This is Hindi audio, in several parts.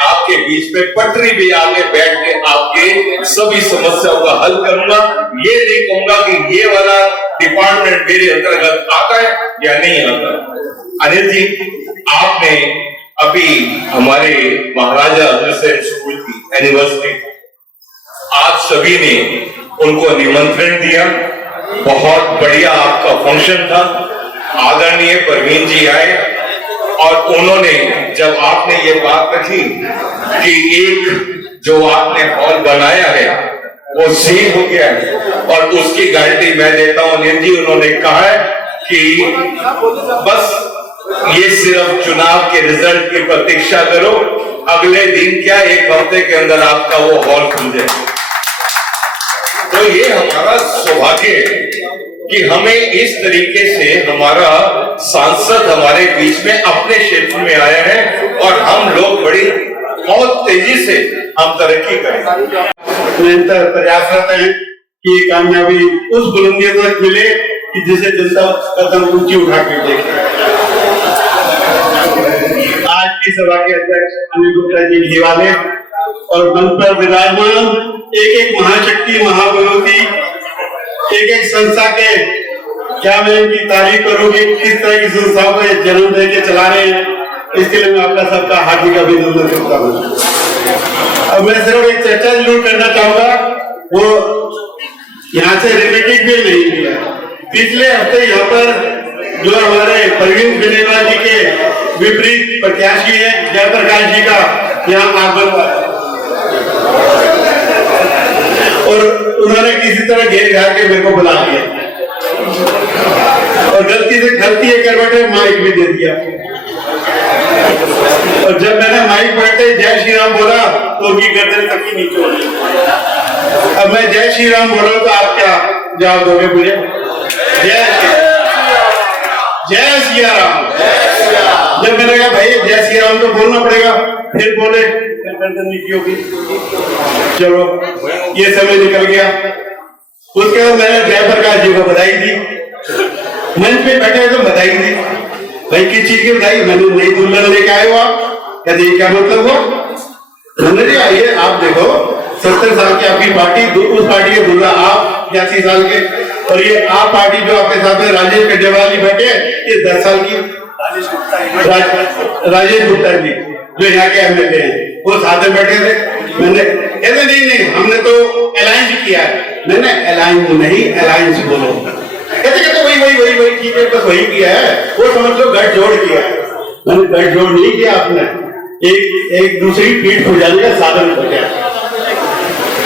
आपके बीच में पटरी भी आगे बैठ के आपके सभी समस्याओं का हल करूंगा। ये नहीं कहूंगा कि ये वाला डिपार्टमेंट मेरे अंतर्गत आता है या नहीं आता। अनिल जी, आपने अभी हमारे महाराजा अग्रसेन स्कूल की एनिवर्सरी, आप सभी ने उनको निमंत्रण दिया, बहुत बढ़िया आपका फंक्शन था। आदरणीय परवीन जी आए और उन्होंने जब आपने ये बात रखी कि एक जो आपने हॉल बनाया है वो सील हो गया है और उसकी गारंटी मैं देता हूं अनिल जी, उन्होंने कहा है कि बस ये सिर्फ चुनाव के रिजल्ट की प्रतीक्षा करो, अगले दिन क्या एक हफ्ते के अंदर आपका वो हॉल खुल जाए। तो ये हमारा सौभाग्य है कि हमें इस तरीके से हमारा सांसद हमारे बीच में अपने क्षेत्र में आया है और हम लोग बड़ी बहुत तेजी से हम तरक्की करें। निरंतर प्रयासरत हैं कि ये कामयाबी उस बुलंदियों तक मिले कि जिसे जनता कदम ऊंची उठा के देखे। आज की सभा के अध्यक्ष अनिल गुप्ता जी भी वाले और मंच पर विराजमान एक एक महाशक्ति महाभगवती, एक एक संस्था के, क्या मैं इनकी तारीफ करूंगी, किस तरह की संस्थाओं को जन्म दे के चला रहे हैं, इसके लिए मैं आपका सबका हार्दिक अभिनंदन करता हूँ। अब मैं सिर्फ एक चर्चा जरूर करना चाहूंगा, वो यहाँ से रिलेटेड भी नहीं किया। पिछले हफ्ते यहाँ पर जो हमारे परवीन बिनेवाल जी के विपरीत प्रत्याशी है जयप्रकाश जी का यहाँ आगमन हुआ और उन्होंने किसी तरह घेर घार के मेरे को बुला दिया और गलती ये कर बैठे माइक भी दे दिया। और जब मैंने माइक पढ़ते जय श्री राम बोला तो उनकी गर्दन तक ही नीचे हो गई। अब मैं जय श्री राम बोल रहा हूं तो आप क्या जवाब दोगे मुझे? जय श्री राम। जब मैंने कहा भाई जय श्री राम तो बोलना पड़ेगा, फिर बोले गर्दन नीचे होगी। चलो ये समय निकल गया। उसके बाद मैंने जयप्रकाश जी को बधाई दी, मंच पे बैठे तो बधाई दी। भाई किस चीज की बधाई? मैंने नई दुल्हन लेके आए हो आप? कहते क्या मतलब हुआ? मैंने आइए आप देखो 70 साल की आपकी पार्टी, उस पार्टी के दूल्हा आप 82 साल के, और ये आप पार्टी जो आपके साथ में राजेश कटेवाल जी बैठे ये 10 साल की राजेश गुप्ता जी जो यहाँ के एमएलए हैं वो साथ में बैठे थे। मैंने कहते नहीं हमने तो अलायंस किया है। मैंने अलायंस नहीं अलायंस बोलो। कहते वही ठीक है, बस वही किया है, वो समझ लो गठजोड़ किया है। मैंने गठजोड़ नहीं किया, आपने एक दूसरी पीठ खुजाने का साधन खोजा।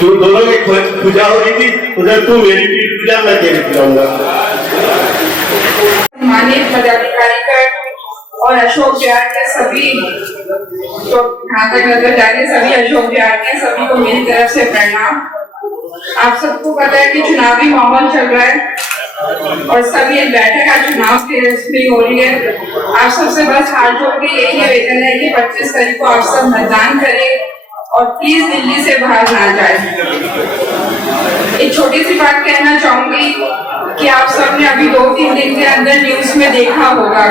तो दोनों की खुजा हो रही थी, उधर तू मेरी पीठ खुजा, मैं तेरी खुजाऊंगा। माननीय पदाधिकारी और अशोक बिहार के सभी तो यहाँ तक नजर जा रहे सभी अशोक बिहार के सभी को मेरी तरफ से प्रणाम। आप सबको पता है कि चुनावी माहौल चल रहा है और सभी एक बैठक आज चुनाव की रस्मी हो रही है। आप सबसे बस हाथ जोड़ के यही निवेदन है कि 25 तारीख को आप सब मतदान करें और प्लीज दिल्ली से बाहर ना जाए। एक छोटी सी बात कहना चाहूंगी कि आप सबने अभी 2-3 दिन के अंदर न्यूज में देखा होगा,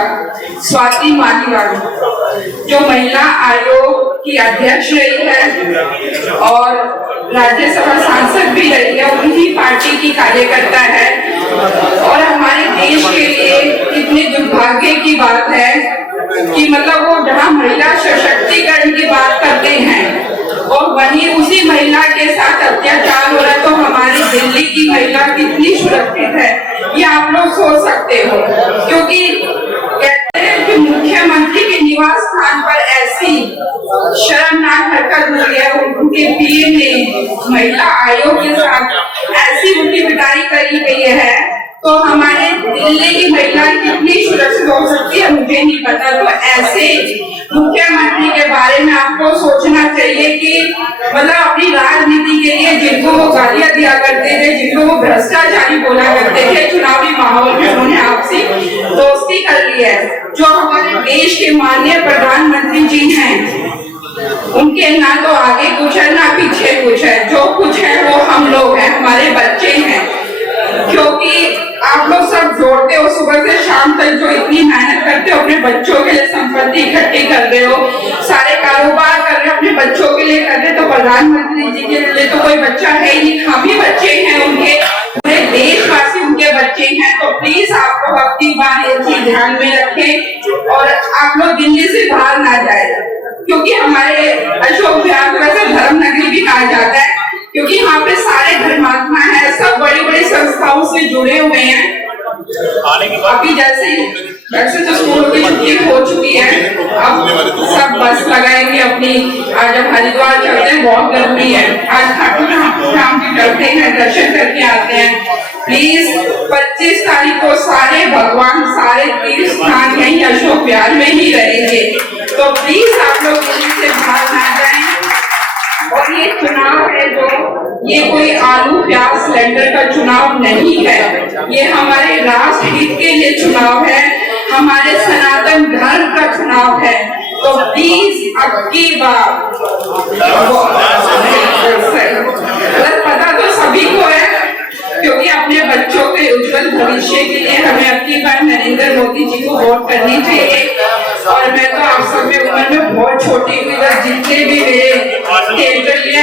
स्वाति मालीवाल जो महिला आयोग की अध्यक्ष रही है और राज्यसभा सांसद भी रही है, उन्हीं पार्टी की कार्यकर्ता है। और हमारे देश के लिए इतने दुर्भाग्य की बात है कि मतलब वो जहाँ महिला सशक्तिकरण की बात करते हैं और वहीं उसी महिला के साथ अत्याचार हो रहा है, तो हमारी दिल्ली की महिला कितनी सुरक्षित है ये आप लोग सोच सकते हो। क्योंकि कहते हैं कि मुख्यमंत्री के निवास स्थान पर ऐसी शर्मनाक हरकत हुई है, उनके पीए ने महिला आयोग के साथ ऐसी उनकी पिटाई करी गई है, तो हमारे दिल्ली की महिला कितनी सुरक्षित हो सकती है मुझे नहीं पता। तो ऐसे मुख्यमंत्री के बारे में आपको सोचना चाहिए कि मतलब अपनी राजनीति के लिए जिनको वो गालियां दिया करते थे, जिनको वो भ्रष्टाचारी बोला करते थे, चुनावी माहौल में उन्होंने आपसी दोस्ती कर ली है। जो हमारे देश के माननीय प्रधानमंत्री जी हैं उनके ना तो आगे कुछ है ना पीछे कुछ है, जो कुछ है वो हम लोग हैं, हमारे बच्चे हैं। क्योंकि आप लोग सब जोड़ते हो सुबह से शाम तक, जो इतनी मेहनत करते हो अपने बच्चों के लिए संपत्ति इकट्ठी कर रहे हो, सारे कारोबार कर रहे हो, अपने लिए कर रहे तो प्रधानमंत्री जी के लिए तो कोई बच्चा है ही नहीं, हम ही बच्चे हैं उनके, पूरे देशवासी उनके बच्चे हैं। तो प्लीज आप लोग अपनी बात ये चीज ध्यान में रखें और आप लोग दिल्ली से बाहर ना जाए, क्योंकि हमारे अशोक विहार को वैसे धर्म नगरी भी कहा जाता है, क्योंकि यहाँ पे सारे धर्मात्मा हैं, सब बड़ी बड़ी संस्थाओं से जुड़े हुए हैं। अभी जैसे तो स्कूल की छुट्टी हो चुकी है, अब सब बस लगाएंगे अपनी, आज जब हरिद्वार चलते हैं बहुत गर्मी है, आज खाटू श्याम जी चलते हैं, दर्शन करके आते हैं। प्लीज 25 तारीख को सारे भगवान सारे तीर्थ स्थान यही अशोक विहार में ही रहेंगे, तो प्लीज आप लोग दिल्ली से बाहर ना जाएं। और ये चुनाव है जो, ये कोई आलू प्याज सिलेंडर का चुनाव नहीं है, ये हमारे राष्ट्र हित के लिए चुनाव है, हमारे सनातन धर्म का चुनाव है। तो प्लीज अब की बात पता तो सभी को है, क्योंकि अपने बच्चों के उज्जवल भविष्य के लिए हमें अब की बार नरेंद्र मोदी जी को वोट करनी चाहिए। और मैं तो आप सब में उम्र में बहुत छोटी हुई, जितने भी मेरे केंद्रीय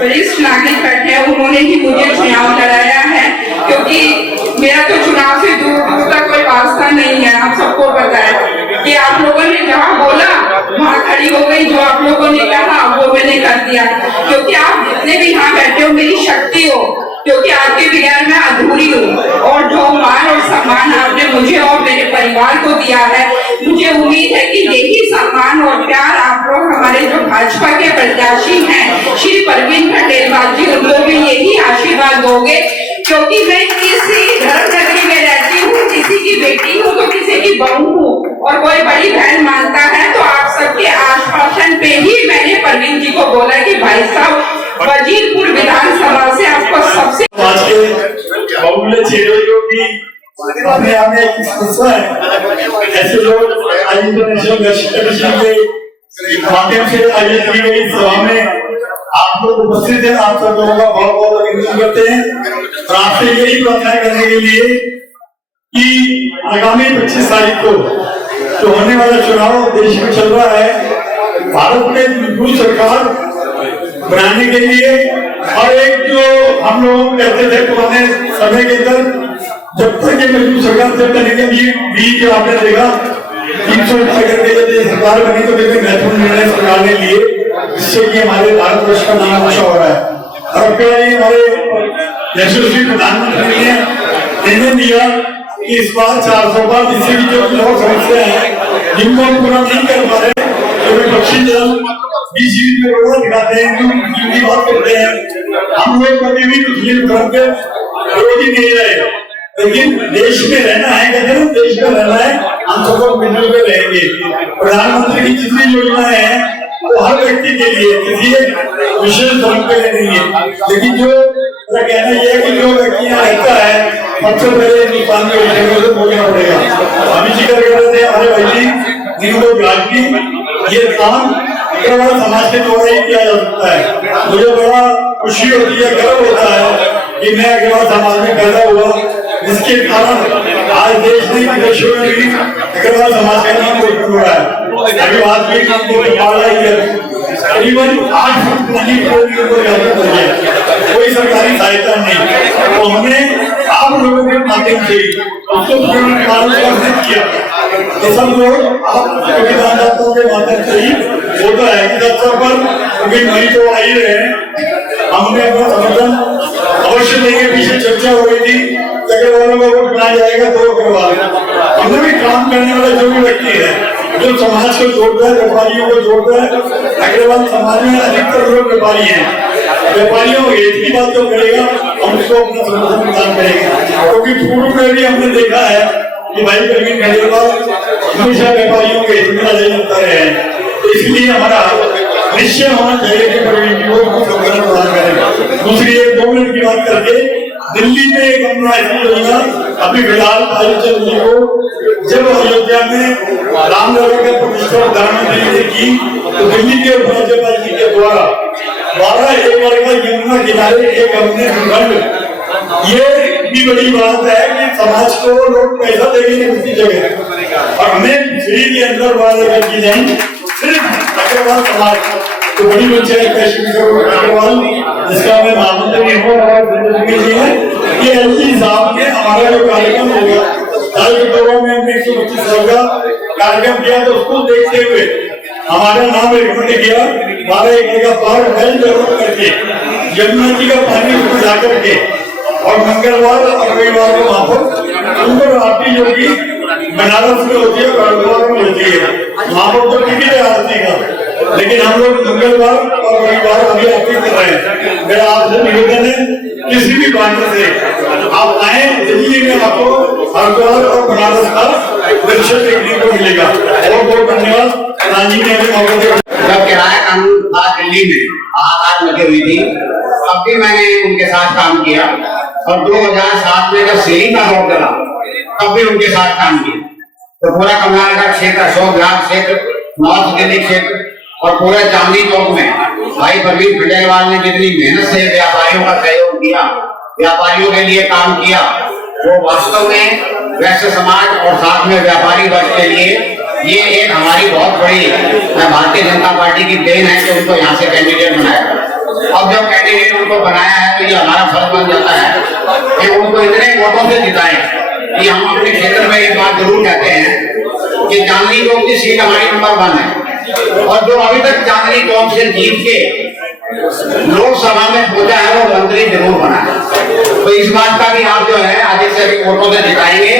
वरिष्ठ नागरिक बैठे हैं उन्होंने ही मुझे चुनाव लड़ाया है, क्योंकि मेरा तो चुनाव से दूर दूर तक कोई वास्ता नहीं है। आप सबको पता है कि आप लोगों ने जहाँ बोला वहाँ खड़ी हो गई, जो आप लोगों ने कहा वो मैंने कर दिया, क्योंकि आप जितने भी यहाँ बैठे हो मेरी शक्ति हो, क्योंकि आपके बगैर मैं अधूरी हूँ। और जो मान और सम्मान आपने मुझे और मेरे परिवार को दिया है, मुझे उम्मीद है कि यही सम्मान और प्यार आप लोग हमारे जो भाजपा के प्रत्याशी हैं श्री परवीन खंडेलवाल जी, उनको भी यही आशीर्वाद दोगे, क्योंकि मैं किसी धर्म नगरी में रहती हूँ, किसी की बेटी हूँ तो किसी की बहू हूँ, और कोई बड़ी बहन मानता है। तो आप सबके आश्वासन पे ही मैंने परवीन जी को बोला कि भाई साहब वजीरपुर विधानसभा से आपको सबसे बहुमूल्य चेहरों की अपने आप में एक हिस्सा है। ऐसे लोग आज इंटरनेशनल दर्शन के माध्यम से आयोजित की गई सभा में आप लोग उपस्थित हैं, आप सब लोगों का बहुत बहुत अभिनंदन करते हैं और आपसे यही प्रार्थना करने के लिए कि आगामी 25 तारीख को जो होने वाला चुनाव देश में चल रहा है, भारत में मजबूत सरकार बनाने के लिए, और एक जो हम लोग कहते थे पुराने समय के अंदर, जब तक ये मजबूत सरकार जब बनेगी भी जो आपने देखा 300 रुपए करके जब ये सरकार बनी तो कितने महत्वपूर्ण निर्णय सरकार ने लिए, जिससे कि हमारे भारतवर्ष का नाम अच्छा हो रहा है। और क्या ये हमारे यशस्वी प्रधानमंत्री ने निर्णय दिया कि इस बार 400 बार, जिससे कि जो और समस्या है जिनको हम पूरा नहीं कर पा रहे, तो पक्षी दल बीच में रोड़ा दिखाते हैं, की बात करते हैं, हम लोग कभी भी मुस्लिम धर्म के विरोधी नहीं रहे, लेकिन देश में रहना है, कहते हैं देश में रहना है, हम सबको मिलजुल कर रहेंगे। प्रधानमंत्री की जितनी योजनाएं हैं वो हर व्यक्ति के लिए, किसी एक विशेष धर्म के लिए नहीं है, लेकिन जो मेरा कहना यह है कि जो व्यक्ति यहाँ रहता है सबसे पहले हिंदुस्तान के विषय में बोलना पड़ेगा। अभी जिक्र कर रहे थे हमारे भाई जी नीलो की, ये काम अग्रवाल समाज के द्वारा ही किया जा सकता है। मुझे बड़ा खुशी होती है, गर्व होता है कि मैं अग्रवाल समाज में पैदा हुआ, जिसके कारण आज देश ने विदेशों में भी अग्रवाल समाज का नाम रोशन हुआ है। अभी बात की करीबन 8 फुट पानी कोई सरकारी सहायता नहीं, तो हमने आप लोगों के माध्यम से उसको किया। ये सब लोग आप विधानदाताओं के माध्यम से ही होता है कि स्तर पर नहीं तो आ ही रहे हैं। हमने अपना समर्थन अवश्य देंगे। पीछे चर्चा हो रही थी अग्रवालों को वोट बनाया जाएगा तो अग्रवाल, हमने भी काम करने वाला जो भी व्यक्ति है जो समाज को जोड़ता है, व्यापारियों को जोड़ता है, अग्रवाल समाज में अधिकतर लोग व्यापारी हैं, व्यापारियों को एक ही बात तो करेगा, हम उसको अपना समर्थन प्रदान करेंगे, क्योंकि पूर्व में भी हमने देखा है कि भाई परवीन खंडेलवाल हमेशा व्यापारियों के हित में लड़ाई लड़ता रहे हैं। तो इसलिए हमारा निश्चय होना चाहिए कि परवीन जी को समर्थन प्रदान करें। दूसरी एक 2 मिनट की बात करके, दिल्ली में एक हमने ऐसी योजना अभी फिलहाल आयोजन जी को, जब अयोध्या में रामलला का प्रतिष्ठा प्रधानमंत्री ने की तो दिल्ली के उपराज्यपाल जी के द्वारा 12 एकड़ का यमुना किनारे एक हमने भूखंड, ये भी बड़ी बात है कि समाज को लोग पैसा देंगे उसी जगह, और हमें फ्री के अंदर 12 एकड़ की नहीं, सिर्फ अग्रवाल समाज तो बड़ी पंचायत है श्री अग्रवाल, जिसका मैं महामंत्री हूँ और जिंदगी जी है कि एलजी साहब ने हमारा जो कार्यक्रम होगा कल के प्रोग्राम में 125 साल का कार्यक्रम किया, तो उसको देखते हुए हमारा नाम रिकमेंड किया 12 एकड़ का पार्क वेल डेवलप करके यमुना जी का पानी उसमें ला करके और मंगलवार और रविवार को वहां पर सुंदर आरती जो कि बनारस में होती है, गुरुद्वारा में होती है, वहां पर तो टिकट है आरती का, लेकिन हम लोग मंगलवार और रविवार अभी आरती कर रहे हैं। मेरा आपसे निवेदन है किसी भी बात से आप आए, दिल्ली में आपको हरिद्वार और बनारस का दर्शन देखने को मिलेगा। बहुत बहुत धन्यवाद। राजी ने हमें मौका दिया। जब किराया कानून था दिल्ली में हाहाकार मची हुई थी, तब भी मैंने उनके साथ काम किया और 2007 में जब सेरी का रोक डला तब भी उनके साथ काम किया। तो पूरा कमलानगर क्षेत्र, अशोक विहार क्षेत्र, नॉर्थ दिल्ली क्षेत्र और पूरे चांदनी चौक में भाई परवीन खंडेलवाल ने जितनी मेहनत से व्यापारियों का सहयोग किया, व्यापारियों के लिए काम किया, वो वास्तव में वैश्य समाज और साथ में व्यापारी वर्ग के लिए ये एक हमारी बहुत बड़ी भारतीय जनता पार्टी की देन है कि उनको यहाँ से कैंडिडेट बनाया। अब जब कैंडिडेट उनको बनाया है तो ये हमारा फर्ज बन जाता है कि उनको इतने वोटों से जिताएं कि हम अपने क्षेत्र में एक बात जरूर कहते हैं कि चांदनी चौक की सीट हमारी नंबर 1 है और जो अभी तक चांदनी चौक से जीत के लोकसभा में पहुंचा है वो मंत्री जरूर बना है। तो इस बात का भी आप जो है अधिक से अधिक वोटों से जिताएंगे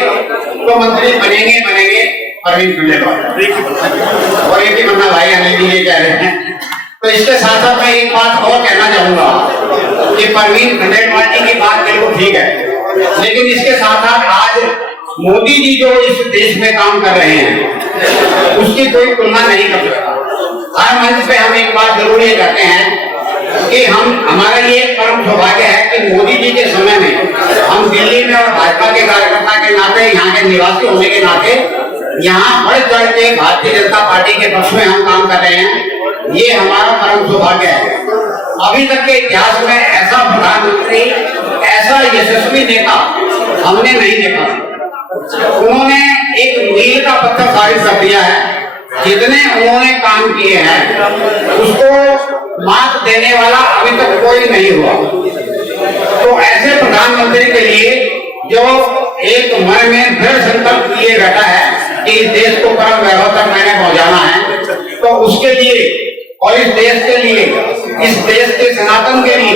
तो मंत्री बनेंगे परवीन खंडेलवाल और एक ही बन्ना भाई अनिल जी ये कह रहे हैं। तो इसके साथ साथ मैं एक बात और कहना चाहूंगा कि परवीन खंडेलवाल जी की बात बिल्कुल ठीक है, लेकिन इसके साथ साथ आज मोदी जी जो इस देश में काम कर रहे हैं उसकी कोई तुलना नहीं कर सकता। हर मंच पे हम एक बात जरूर ये कहते हैं कि हमारा ये परम सौभाग्य है कि मोदी जी के समय में हम दिल्ली में और भाजपा के कार्यकर्ता के नाते, यहाँ के निवासी होने के नाते यहाँ बढ़ चढ़ के भारतीय जनता पार्टी के पक्ष में हम काम कर रहे हैं। ये हमारा परम सौभाग्य है। अभी तक के इतिहास में ऐसा प्रधानमंत्री, ऐसा यशस्वी नेता हमने नहीं देखा। उन्होंने एक मील का पत्थर साबित कर दिया है। जितने उन्होंने काम किए हैं उसको मात देने वाला अभी तक कोई नहीं हुआ। तो ऐसे प्रधानमंत्री के लिए जो एक मन में दृढ़ संकल्प लिए बैठा है कि इस देश को परम वैभव तक मैंने पहुंचाना है, तो उसके लिए और इस देश के लिए, इस देश के सनातन के लिए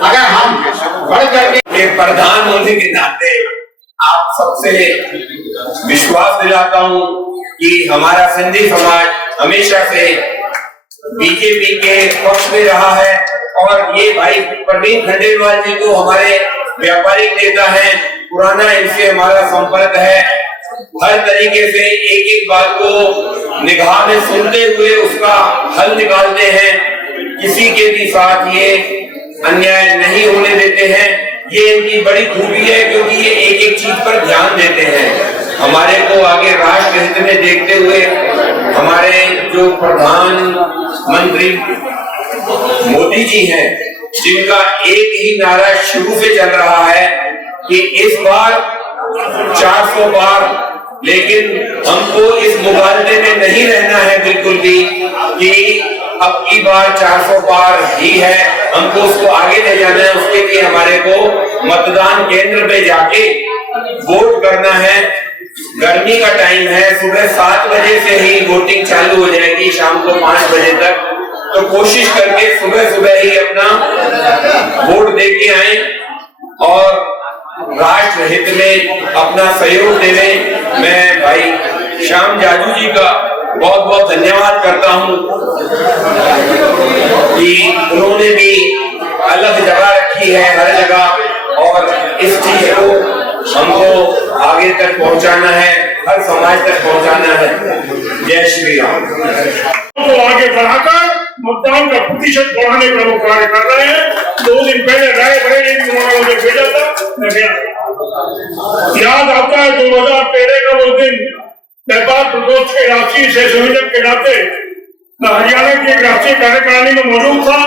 अगर हम बढ़ करके एक प्रधानमंत्री के नाते आप सबसे विश्वास दिलाता हूं कि हमारा सिंधी समाज हमेशा से बीजेपी के पक्ष में रहा है और ये भाई परवीन खंडेलवाल जी जो हमारे व्यापारिक नेता हैं, पुराना इनसे हमारा संपर्क है। हर तरीके से एक एक बात को निगाह में सुनते हुए उसका हल निकालते हैं। किसी के भी साथ ये अन्याय नहीं होने देते हैं। ये इनकी बड़ी खूबी है क्योंकि ये एक एक चीज पर ध्यान देते हैं। हमारे को आगे राष्ट्र हित में देखते हुए हमारे जो प्रधानमंत्री मोदी जी हैं, जिनका एक ही नारा शुरू से चल रहा है कि इस बार 400 पार, लेकिन हमको इस मुकाबले में नहीं रहना है बिल्कुल भी कि अब की बार 400 पार ही है, हमको उसको आगे ले जाना है। उसके लिए हमारे को मतदान केंद्र पे जाके वोट करना है। गर्मी का टाइम है, सुबह 7 बजे से ही वोटिंग चालू हो जाएगी, शाम को 5 बजे तक। तो कोशिश करके सुबह सुबह ही अपना वोट दे के आए और राष्ट्र हित में अपना सहयोग देने। मैं भाई श्याम जाजू जी का बहुत बहुत धन्यवाद करता हूं कि उन्होंने भी अलग जगह रखी है हर जगह और इस चीज को हमको आगे तक पहुंचाना है, हर समाज तक पहुंचाना है। जय श्री राम। तो आगे बढ़ाकर मतदान का प्रतिशत बढ़ाने का वो कार्य कर रहे हैं। 2 दिन पहले राय बरेली भी उन्होंने मुझे भेजा था, मैं गया। याद आता है 2013 का वो दिन व्यापार प्रकोष्ठ के राष्ट्रीय सह संयोजक के नाते मैं हरियाणा की एक राष्ट्रीय कार्यकारिणी में मौजूद था।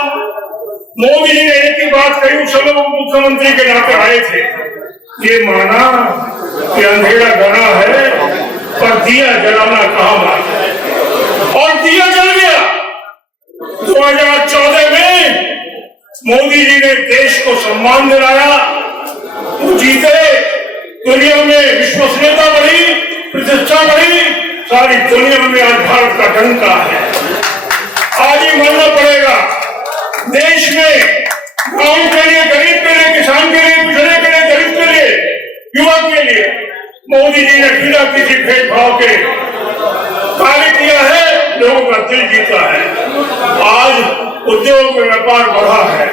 मोदी जी ने एक ही बात कही, उस समय वो मुख्यमंत्री के नाते आए थे। ये माना कि अंधेरा घना है पर दिया जलाना कहाँ माना, और दिया जल गया। 2014 में मोदी जी ने देश को सम्मान दिलाया, वो जीते, दुनिया में विश्वसनीयता बढ़ी, प्रतिष्ठा बढ़ी, सारी दुनिया में आज भारत का डंका है। आज ही मानना पड़ेगा, देश में गांव के लिए, गरीब के लिए, किसान के लिए, पिछड़े के लिए, गरीब के लिए, युवा के लिए मोदी जी ने बिना किसी भेदभाव के कार्य किया है, लोगों का दिल जीता है। आज उद्योग में व्यापार बढ़ा है,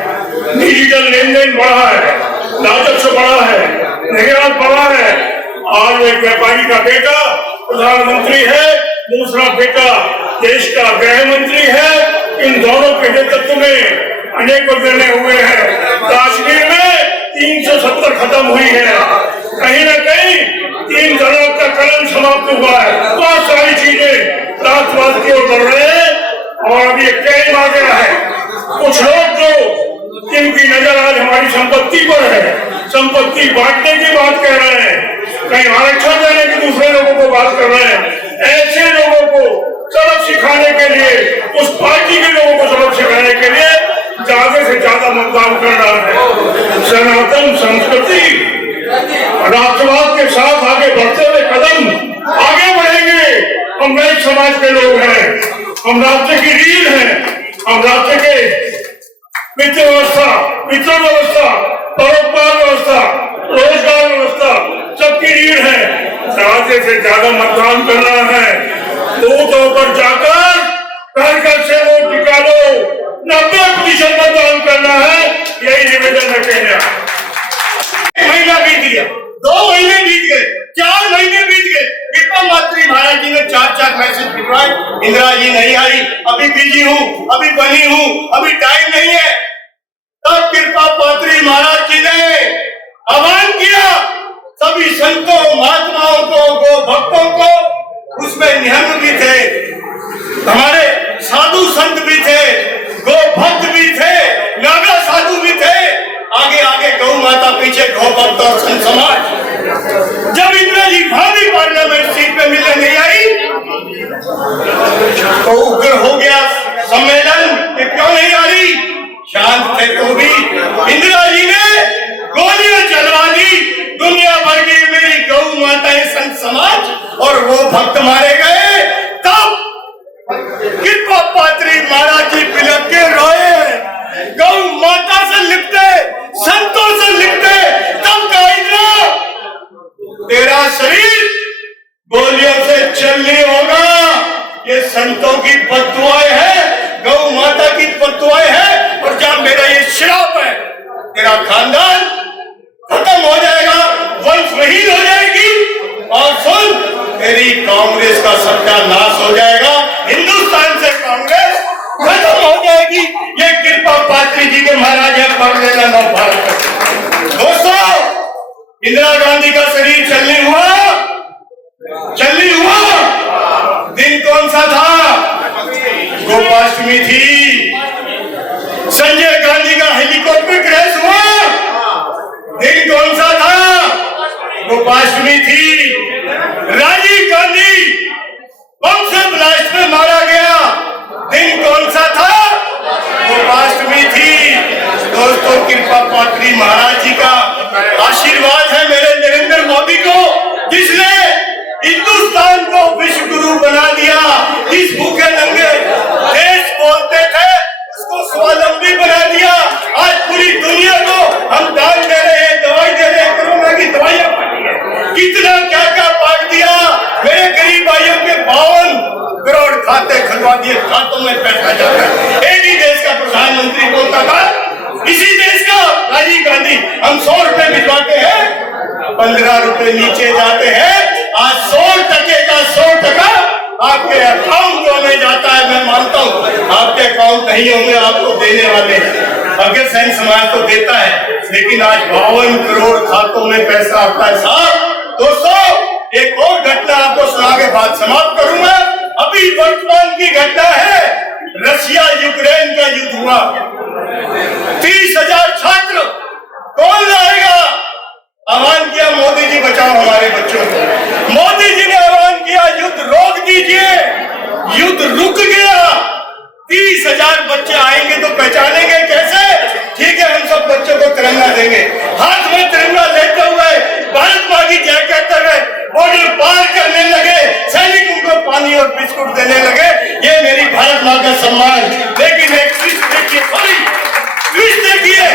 डिजिटल लेन देन बढ़ा है, राजस्व बढ़ा है, निर्यात बढ़ा है। आज एक व्यापारी का बेटा प्रधानमंत्री है, दूसरा बेटा देश का गृह मंत्री है। इन दोनों के नेतृत्व में अनेक निर्णय हुए हैं। कश्मीर में 370 खत्म हुई है, कहीं न कहीं 3 तलाक का कलम समाप्त हुआ है। बहुत सारी चीजें राष्ट्रवाद की ओर बढ़ रहे हैं और अभी एक टाइम आ गया है। कुछ लोग जो जिनकी नजर आज हमारी संपत्ति पर है, संपत्ति बांटने की बात कह रहे हैं, कहीं आरक्षण देने की दूसरे लोगों को बात कर रहे हैं, ऐसे लोगों को सबक सिखाने के लिए, उस पार्टी के लोगों को सबक सिखाने के लिए ज्यादा से ज्यादा मतदान करना है। सनातन संस्कृति राष्ट्रवाद के साथ आगे बढ़ते हुए कदम आगे बढ़ेंगे। हम नए समाज के लोग हैं, हम राज्य की रीढ़ हैं, हम राज्य के वित्त व्यवस्था, वितरण व्यवस्था, परोपकार व्यवस्था, रोजगार व्यवस्था सबकी रीढ़ है। राज्य से ज्यादा मतदान करना है, बूथों पर जाकर घर घर से वोट निकालो, 90% मतदान करना है, यही निवेदन मैं कहना। महीना बीत गया, 2 महीने बीत गए, 4 महीने बीत गए, कृपा मात्री महाराज जी ने 4 मैसेज भिजवाए, इंदिरा जी नहीं आई, अभी बिजी हूँ, अभी बनी हूँ, अभी टाइम नहीं है। तब कृपा पात्री महाराज जी ने आह्वान किया सभी संतों, महात्माओं को, भक्तों को, उसमें निहंग भी थे, हमारे साधु संत भी थे, गो भक्त भी थे, नागा साधु भी थे, आगे आगे गौ माता, पीछे गौ भक्त और संत समाज। जब इंदिरा जी भाभी पार्लियामेंट सीट पे मिलने नहीं आई तो उग्र हो गया सम्मेलन कि क्यों नहीं आ रही। शांत थे तो भी इंदिरा जी ने गोलियां चलवा दी, दुनिया भर की मेरी गौ माताएं, संत समाज और वो भक्त मारे गए। तब कृपा पात्री महाराज जी बिलक के रोए, गौ माता से लिपटे, संतों से लिपटे। तब कहा इंदिरा तेरा शरीर गोलियों से चल नहीं होगा, ये संतों की बद्दुआएं हैं, गौ माता की बद्दुआएं हैं, और जहां मेरा ये श्राप है, तेरा खानदान खत्म हो जाएगा, वंश विहीन हो जाएगी, और सुन तेरी कांग्रेस का सत्यानाश हो जाएगा, हिंदुस्तान से कांग्रेस खत्म हो जाएगी। ये कृपा पात्री जी के महाराज है, पढ़ लेना नव भारत। दोस्तों, इंदिरा गांधी का शरीर चलनी हुआ, दिन कौन सा था? गोपाष्टमी थी। संजय गांधी का हेलीकॉप्टर क्रैश हुआ, दिन कौन सा था? गोपाष्टमी थी। राजीव गांधी बम से ब्लास्ट में मारा गया, दिन कौन सा था? गोपाष्टमी थी। दोस्तों, कृपा पात्री महाराज जी का आशीर्वाद है मेरे नरेंद्र मोदी को, जिसने हिंदुस्तान को विश्व गुरु बना दिया। जिस भूखे नंगे देश बोलते थे उसको स्वावलंबी बना दिया। आज पूरी दुनिया को हम दान दे रहे हैं, दवाई दे रहे हैं, कोरोना की दवाइयां बांटी है, कितना क्या क्या बांट दिया। मेरे गरीब भाइयों के 52 करोड़ खाते खुलवा दिए, खातों में पैसा जाता है। एक ही देश का प्रधानमंत्री बोलता था, इसी देश का राजीव गांधी, हम 100 रुपए भिजवाते हैं, 15 रुपए नीचे जाते हैं। आज 100% का 100% आपके अकाउंट में जाता है। मैं मानता हूँ आपके अकाउंट नहीं होंगे, आपको देने वाले हैं, अग्रसेन समाज तो देता है, लेकिन आज 52 करोड़ खातों में पैसा आता है। साहब दोस्तों, एक और घटना आपको सुना के बाद समाप्त करूंगा। अभी वर्तमान की घटना है, रशिया यूक्रेन का युद्ध हुआ, 30,000 छात्र कौन लाएगा? आह्वान किया मोदी जी बचाओ हमारे बच्चों को। मोदी जी ने आह्वान किया युद्ध रोक दीजिए, युद्ध रुक गया। 30,000 बच्चे आएंगे तो पहचानेंगे कैसे? ठीक है, हम सब बच्चों को तिरंगा देंगे, हाथ में तिरंगा लेते हुए भारत माँ की जय कहते हुए बॉर्डर पार करने लगे, सैनिक उनको पानी और बिस्कुट देने लगे। ये मेरी भारत माँ का सम्मान। लेकिन एक चीज देखिए, देखिए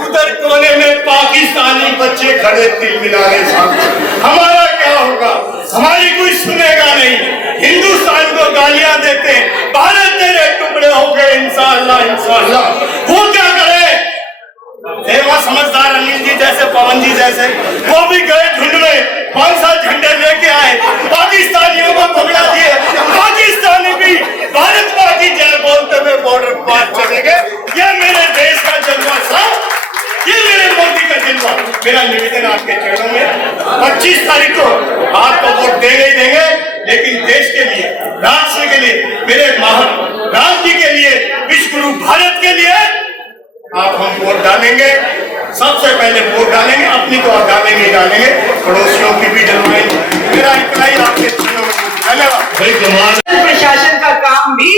उधर कोने में पाकिस्तानी बच्चे खड़े तिल मिलाने साथ। हमारा क्या होगा? हमारी कोई सुनेगा नहीं। हिंदुस्तान को गालियां देते, भारत तेरे टुकड़े हो गए इंशाअल्लाह इंशाअल्लाह। वो क्या करे? देवा समझदार अनिल जी जैसे, पवन जी जैसे, वो भी गए झुंड में 5-7 झंडे लेके आए, पाकिस्तानियों को पकड़ा दिए। पाकिस्तानी भी भारत माँ की जय बोलते हुए बॉर्डर पार चले गए। ये मेरे देश का जलवा था, ये मेरे मोदी का जलवा। मेरा निवेदन आपके चरणों में, 25 तारीख को आप तो वोट देंगे ही देंगे, लेकिन देश के लिए, राष्ट्र के लिए, मेरे महान राम जी के लिए, विश्व गुरु भारत के लिए आप हम वोट डालेंगे। सबसे पहले वोट डालेंगे, अपनी तो आप डालेंगे ही डालेंगे, पड़ोसियों की भी डलवाएंगे। मेरा इतना ही आपके चरणों में धन्यवाद। प्रशासन का काम भी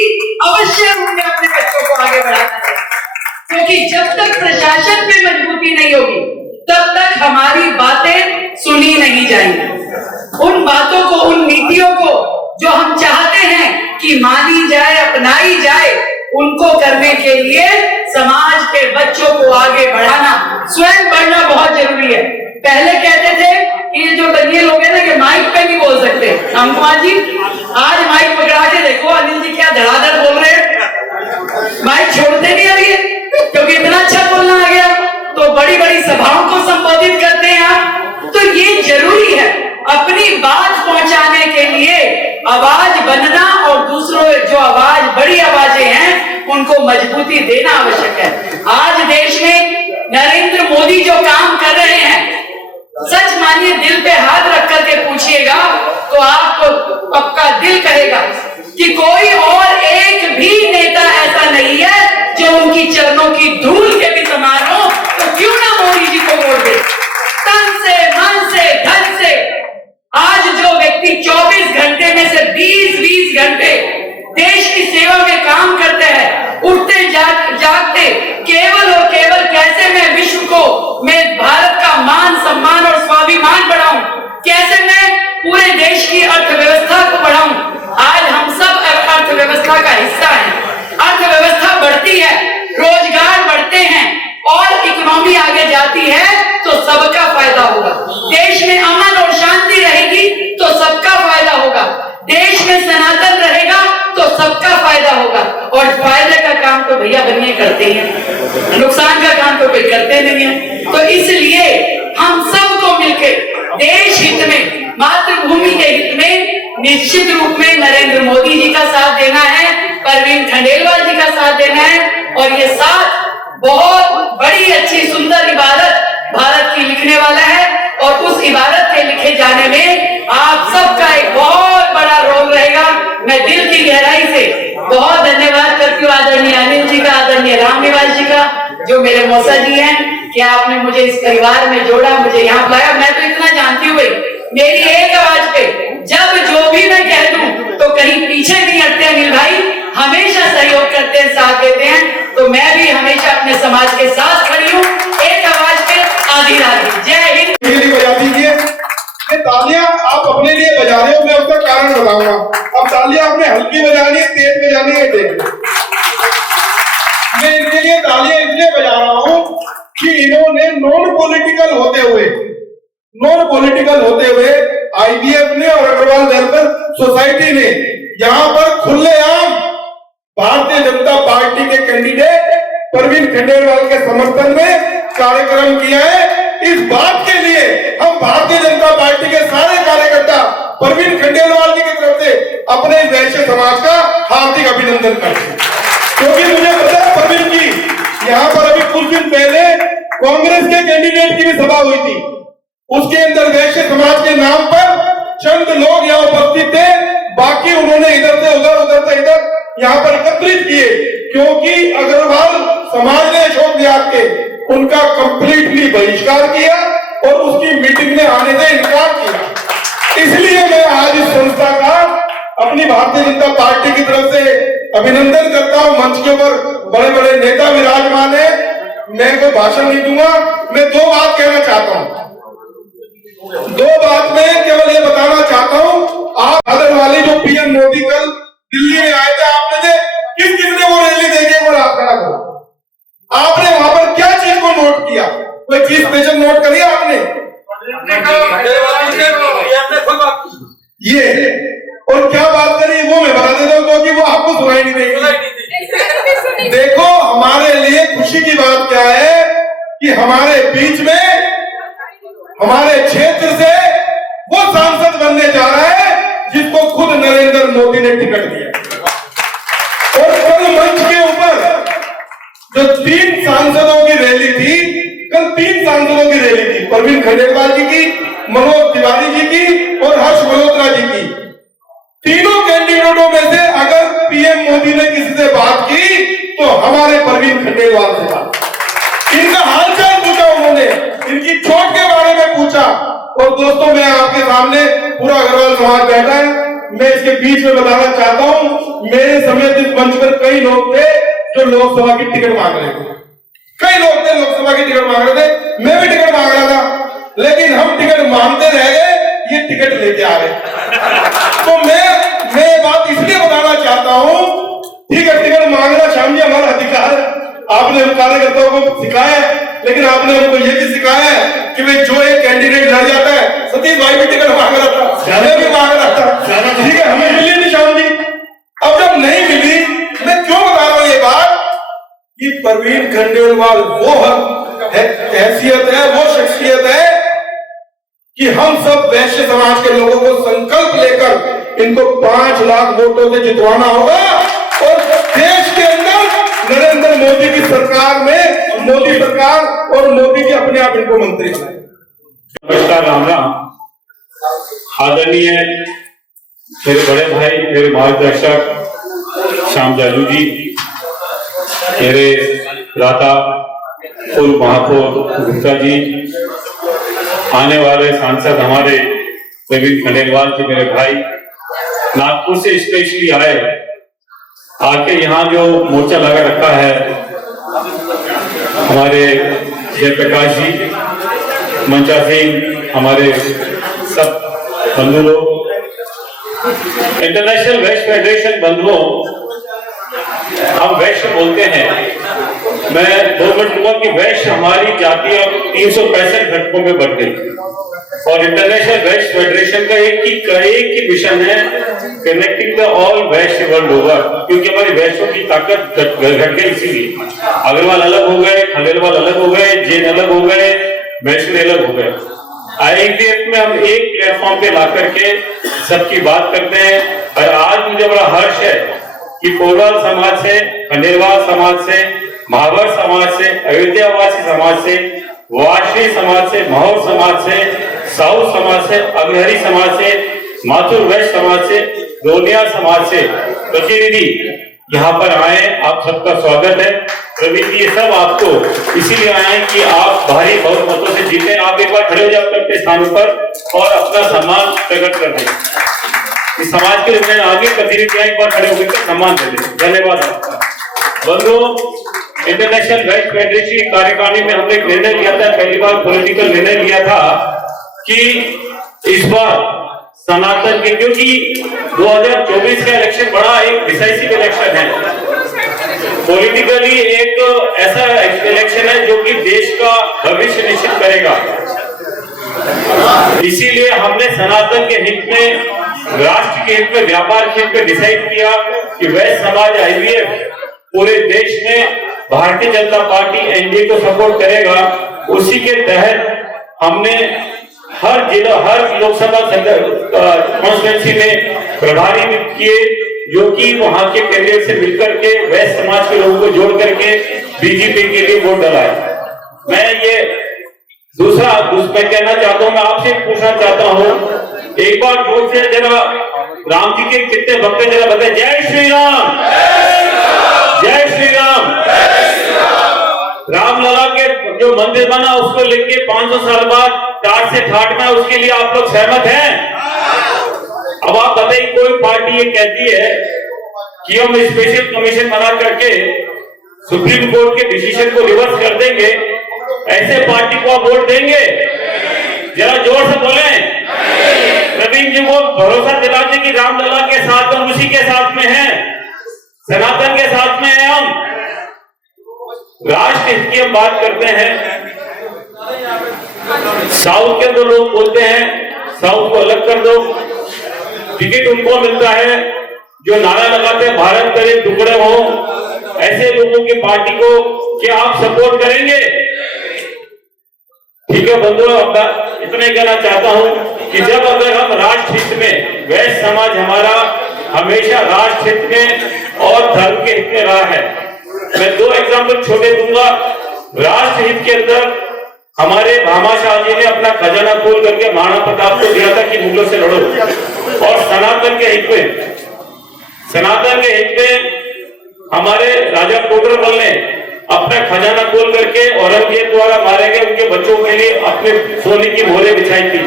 अवश्य हमें अपने बच्चों को आगे बढ़ाना चाहिए, क्योंकि जब तक प्रशासन में मजबूती नहीं होगी तब तक हमारी बातें सुनी नहीं जाएंगी। उन बातों को, उन नीतियों को जो हम चाहते हैं कि मानी जाए, अपनाई जाए, उनको करने के लिए समाज के बच्चों को आगे बढ़ाना, स्वयं बढ़ना बहुत जरूरी है। पहले कहते थे कि जो बनिए लोग हैं ना, कि माइक पे नहीं बोल सकते। राम कुमार जी आज माइक पकड़ा के देखो, अनिल जी क्या धड़ाधड़ बोल रहे हैं, माइक छोड़ते नहीं अभी, क्योंकि इतना अच्छा बोलना आ गया। तो बड़ी बड़ी सभाओं को संबोधित करते हैं आप। तो ये जरूरी है, अपनी बात पहुंचाने के लिए आवाज बनना, और दूसरों जो आवाज, बड़ी आवाजें हैं, उनको मजबूती देना आवश्यक है। आज देश में नरेंद्र मोदी जो काम कर रहे हैं, सच मानिए, दिल पे हाथ रख करके पूछिएगा तो आपको पक्का दिल कहेगा कि कोई और एक भी नेता ऐसा नहीं है जो उनकी चरणों की धूल के भी समान हो। तो क्यों ना मोदी जी को वोट दे, तन से, मन से, धन से। आज जो व्यक्ति 24 घंटे में से 20-20 घंटे देश की सेवा में काम करते हैं, उठते जागते केवल और केवल कैसे मैं विश्व को, मैं भारत का मान सम्मान और स्वाभिमान बढ़ाऊं, कैसे मैं पूरे देश की अर्थव्यवस्था को बढ़ाऊं। आज हम सब अर्थव्यवस्था का हिस्सा हैं। अर्थव्यवस्था बढ़ती है, रोजगार बढ़ते हैं और इकोनॉमी आगे जाती है तो सबका फायदा होगा। देश में अमन और शांति रहेगी तो सबका फायदा होगा। देश में सनातन रहेगा तो सबका फायदा होगा। और फायदे का काम तो भैया बनिए करते ही हैं, नुकसान का काम तो कोई करते नहीं है। तो इसलिए हम सबको मिलकर देश हित में, मातृभूमि के हित में निश्चित रूप में नरेंद्र मोदी जी का साथ देना है, परवीन खंडेलवाल जी का साथ देना है। और ये साथ बहुत बड़ी अच्छी सुंदर इबारत भारत की लिखने वाला है, और उस इबारत के लिखे जाने में आप सबका एक बहुत बड़ा रोल रहेगा। मैं दिल की गहराई से बहुत धन्यवाद करती हूँ आदरणीय अनिल जी का, आदरणीय रामनिवास जी का, जो मेरे मौसा जी हैं, कि आपने मुझे इस परिवार में जोड़ा, मुझे यहाँ बुलाया। मैं तो इतना जानती हूँ भाई, मेरी एक आवाज पे जब जो भी मैं कह दूं तो कहीं पीछे नहीं हटते अनिल भाई, हमेशा सहयोग करते हैं, साथ देते हैं। तो मैं भी हमेशा अपने समाज के साथ खड़ी हूँ, एक आवाज पे आधी राधी। जय हिंद। बजा दीजिए। ये तालियां आप अपने लिए बजा रहे हो, मैं उसका कारण बताऊंगा। अब तालियां आपने हल्की बजानी है, तेज बजानी है, देख लो। मैं इनके लिए तालियां इसलिए बजा रहा हूं कि इन्होंने नॉन पॉलिटिकल होते हुए IBF ने और अग्रवाल वेलफेयर सोसाइटी ने यहाँ पर खुलेआम भारतीय जनता पार्टी के कैंडिडेट परवीन खंडेलवाल के समर्थन में कार्यक्रम किया है। इस बात के लिए हम भारतीय जनता पार्टी के सारे कार्यकर्ता परवीन खंडेलवाल जी की तरफ से अपने वैश्य समाज का हार्दिक अभिनंदन करते हैं, क्योंकि मुझे पता है परवीन जी, यहाँ पर अभी कुछ दिन पहले कांग्रेस के कैंडिडेट की भी सभा हुई थी, उसके अंदर वैश्य समाज के नाम पर चंद लोग यहाँ उपस्थित थे, बाकी उन्होंने इधर से उधर, उधर से इधर यहाँ पर एकत्रित किए, क्योंकि अग्रवाल समाज ने अशोक विहार के उनका कंप्लीटली बहिष्कार किया और उसकी मीटिंग में आने से इनकार किया। इसलिए मैं आज इस संस्था का अपनी भारतीय जनता पार्टी की तरफ से अभिनंदन करता हूं। मंच के ऊपर बड़े बड़े नेता विराजमान है, मैं कोई भाषण नहीं दूंगा। मैं दो बात कहना चाहता हूं, दो बात में केवल ये बताना चाहता हूं। आप आदर वाली जो पीएम मोदी कल दिल्ली में आए थे, आपने से किस किसने वो रैली देखी, वो हाथ खड़ा करो। आपने वहां पर क्या चीज को नोट किया, कोई चीज स्पेशल नोट करी आपने? ये और क्या बात करी वो मैं बता देता हूँ, क्योंकि वो आपको सुनाई नहीं देगी। देखो हमारे लिए खुशी की बात क्या है कि हमारे बीच में, हमारे क्षेत्र से वो सांसद बनने जा रहा है जिसको खुद नरेंद्र मोदी ने टिकट दिया। और कल मंच के ऊपर जो 3 सांसदों की रैली थी, कल 3 सांसदों की रैली थी, प्रवीण खंडेलवाल जी की, मनोज तिवारी जी की और हर्ष मल्होत्रा जी की। तीनों कैंडिडेटों में से अगर पीएम मोदी ने किसी से बात की तो हमारे प्रवीण खंडेलवाल से बात, इनका हालचाल पूछा उन्होंने, इनकी चोट के बारे में पूछा। और दोस्तों मैं आपके सामने, पूरा अग्रवाल समाज बैठा है, मैं इसके बीच में बताना चाहता हूं, मेरे समेत इस मंच पर कई लोग थे जो लोकसभा की टिकट मांग रहे थे, कई लोग थे लोकसभा की टिकट मांग रहे थे, मैं भी टिकट मांग रहा था, लेकिन हम टिकट मांगते रह गए, ये टिकट लेके आ गए। तो मैं ये बात इसलिए बताना चाहता हूं, ठीक है टिकट मांगना श्याम जी हमारा अधिकार है, आपने कार्यकर्ताओं को सिखाया है, लेकिन आपने हमको ये भी सिखाया है कि भाई जो एक कैंडिडेट लड़ जाता है, सतीश भाई भी टिकट मांग रहा था, मैं भी मांग रहा था, ठीक है हमें मिली नहीं श्याम जी। अब जब नहीं मिली, मैं क्यों बता रहा हूं ये बात कि प्रवीण खंडेलवाल वो हैसियत है, वो शख्सियत है कि हम सब वैश्य समाज के लोगों को संकल्प लेकर इनको 5 लाख वोटों से जितवाना होगा और देश के अंदर नरेंद्र मोदी की सरकार में, मोदी सरकार और मोदी जी अपने आप इनको मंत्री बनाए। नमस्कार, राम राम। आदरणीय मेरे बड़े भाई, मेरे मार्गदर्शक श्याम जाजू जी, मेरे राधा फूल महापौर गुप्ता जी, आने वाले सांसद हमारे प्रवीण खंडेलवाल जी मेरे भाई, नागपुर से स्पेशली आए, आके यहाँ जो मोर्चा लगा रखा है हमारे जयप्रकाश जी, मंचा सिंह, हमारे सब बंधु लोग, इंटरनेशनल वेस्ट फेडरेशन बंधुओं, हम वैश्य बोलते हैं, मैं 2 मिनट कहूंगा कि वैश्य हमारी जाति अब 365 घटकों में बढ़ गई और इंटरनेशनल वेस्ट फेडरेशन का एक ही मिशन है, connecting the all Vysya world over, क्योंकि हमारी वैश्यों की ताकत घट गई। इसीलिए अग्रवाल अलग हो गए, खंडेलवाल अलग हो गए, जैन अलग हो गए, वैश्य अलग हो गए। IAPF में हम एक प्लेटफॉर्म पे ला करके सबकी बात करते हैं। और आज मुझे बड़ा हर्ष है कि कोरवाल समाज से, खंडेलवाल समाज से, महावर समाज से, अयोध्यावासी समाज से, वाशी समाज से, महोर समाज से, साउथ समाज से, अग्रहरी समाज से, माथुर वैश्य समाज से, दोनिया समाज से प्रतिनिधि यहाँ पर आए। आप सबका स्वागत है। प्रवीण जी, ये सब आपको इसीलिए आए हैं कि आप भारी बहुमतों से जीते। आप एक बार खड़े हो जाओ अपने स्थानों पर और अपना सम्मान प्रकट कर दें। इस समाज के लिए आगे प्रतिनिधि एक बार खड़े होकर सम्मान दे दें। धन्यवाद आपका। बंधुओं, इंटरनेशनल वेस्ट फेडरेशन की कार्यकारिणी में हमने एक निर्णय लिया था, पहली बार पॉलिटिकल निर्णय लिया था कि इस बार सनातन के, क्योंकि 2024 का इलेक्शन बड़ा एक डिसाइसिव इलेक्शन है, पॉलिटिकली एक ऐसा इलेक्शन है जो कि देश का भविष्य निश्चित करेगा। इसीलिए हमने सनातन के हित में, राष्ट्र के हित में, व्यापार के हित में डिसाइड किया कि वैश्य समाज IVF पूरे देश में भारतीय जनता पार्टी NDA को सपोर्ट करेगा। उसी के तहत हमने हर जिला, हर लोकसभा कॉन्स्टिट्यूंसी में प्रभारी नियुक्त किए, जो कि वहां के कैंडिडेट से मिलकर के वैश्य समाज के लोगों को जोड़ करके बीजेपी के लिए वोट डलाए। मैं ये दूसरा मैं कहना चाहता हूं, मैं आपसे पूछना चाहता हूं, एक बार जोर से जरा राम जी के कितने भक्त हैं जरा बताए। जय श्री राम, जय श्री राम। रामलला के जो मंदिर बना उसको लेके 500 साल बाद टाट से ठाट में, उसके लिए आप लोग सहमत हैं? अब आप बताइए, कोई पार्टी ये कहती है कि हम स्पेशल कमीशन बना करके सुप्रीम कोर्ट के डिसीजन को रिवर्स कर देंगे, ऐसे पार्टी को आप वोट देंगे? जरा जोर से बोलें। प्रवीण जी को भरोसा दिलाते कि रामलला के साथ हम उसी के साथ में हैं, सनातन के साथ में हैं हम। राष्ट्र हित की हम बात करते हैं। साउथ के अंदर लोग बोलते हैं साउथ को अलग कर दो, टिकट उनको मिलता है जो नारा लगाते हैं भारत करे टुकड़े हो। ऐसे लोगों की पार्टी को क्या आप सपोर्ट करेंगे? ठीक है बंधुओं, अब इतना कहना चाहता हूं कि जब अगर हम राष्ट्र हित में, वैश्य समाज हमारा हमेशा राष्ट्र हित में और धर्म के हित में रहा है। मैं 2 एग्जाम्पल छोटे दूंगा। राष्ट्र हित के अंदर हमारे भामाशाह जी ने अपना खजाना खोल करके महाराणा प्रताप को दिया था कि मुगलों से लड़ो, और सनातन के हित में हमारे राजा कोटरमल ने अपना खजाना खोल करके औरंगजेब द्वारा मारे गए उनके बच्चों के लिए अपने सोने की मोहरें बिछाई थी।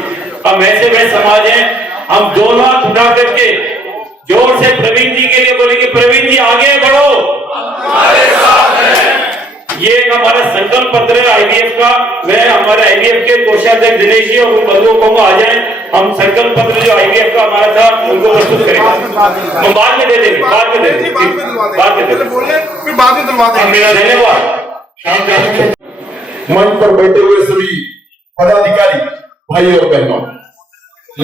हम ऐसे में समाज हैं, हम दोनों हाथ उठा करके जोर से प्रवीण जी के लिए बोलेंगे, प्रवीण जी आगे बढ़ो, हमारे साथ हैं। ये एक हमारा संकल्प पत्र है आईवीएफ का। मैं हमारे आईवीएफ के कोषाध्यक्ष दिनेश जी और उन बंधुओं को आ जाए, हम संकल्प पत्र जो आईवीएफ का हमारा था उनको प्रस्तुत करेंगे। हम बाद में दे देंगे, बाद में दे देंगे। मेरा धन्यवाद। मंच पर बैठे हुए सभी पदाधिकारी भाई और बहनों,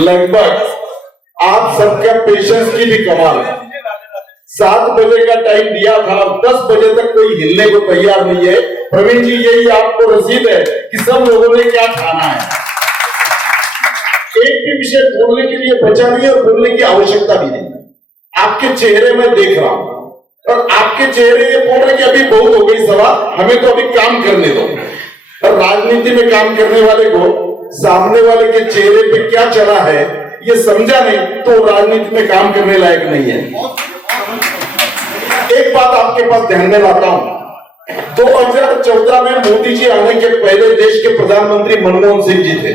लगभग आप सबका पेशेंस की भी कमाल है। 7 बजे का टाइम दिया था, 10 बजे तक कोई हिलने को तैयार नहीं है। प्रवीण जी, यही आपको रसीद है कि सब लोगों ने क्या ठाना है। एक भी विषय बोलने के लिए बचा नहीं और बोलने की आवश्यकता भी नहीं। आपके चेहरे में देख रहा हूं और आपके चेहरे ये बोल रहे कि अभी बहुत हो गई सभा, हमें तो अभी काम करने दो। और राजनीति में काम करने वाले को सामने वाले के चेहरे पे क्या चला है ये समझा नहीं तो राजनीति में काम करने लायक नहीं है। एक बात आपके पास ध्यान में लाता हूं, 2014 में मोदी जी आने के पहले देश के प्रधानमंत्री मनमोहन सिंह जी थे।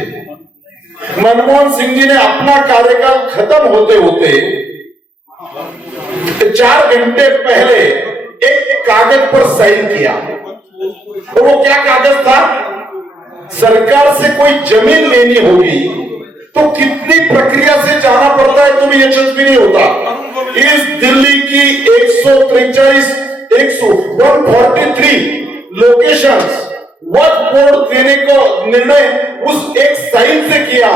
मनमोहन सिंह जी ने अपना कार्यकाल खत्म होते होते 4 घंटे पहले एक कागज पर साइन किया। तो वो क्या कागज था? सरकार से कोई जमीन लेनी होगी तो कितनी प्रक्रिया से जाना पड़ता है तो भी यशस्वी नहीं होता। इस दिल्ली की 143 लोकेशंस वक्फ बोर्ड देने को निर्णय उस एक साइन से किया,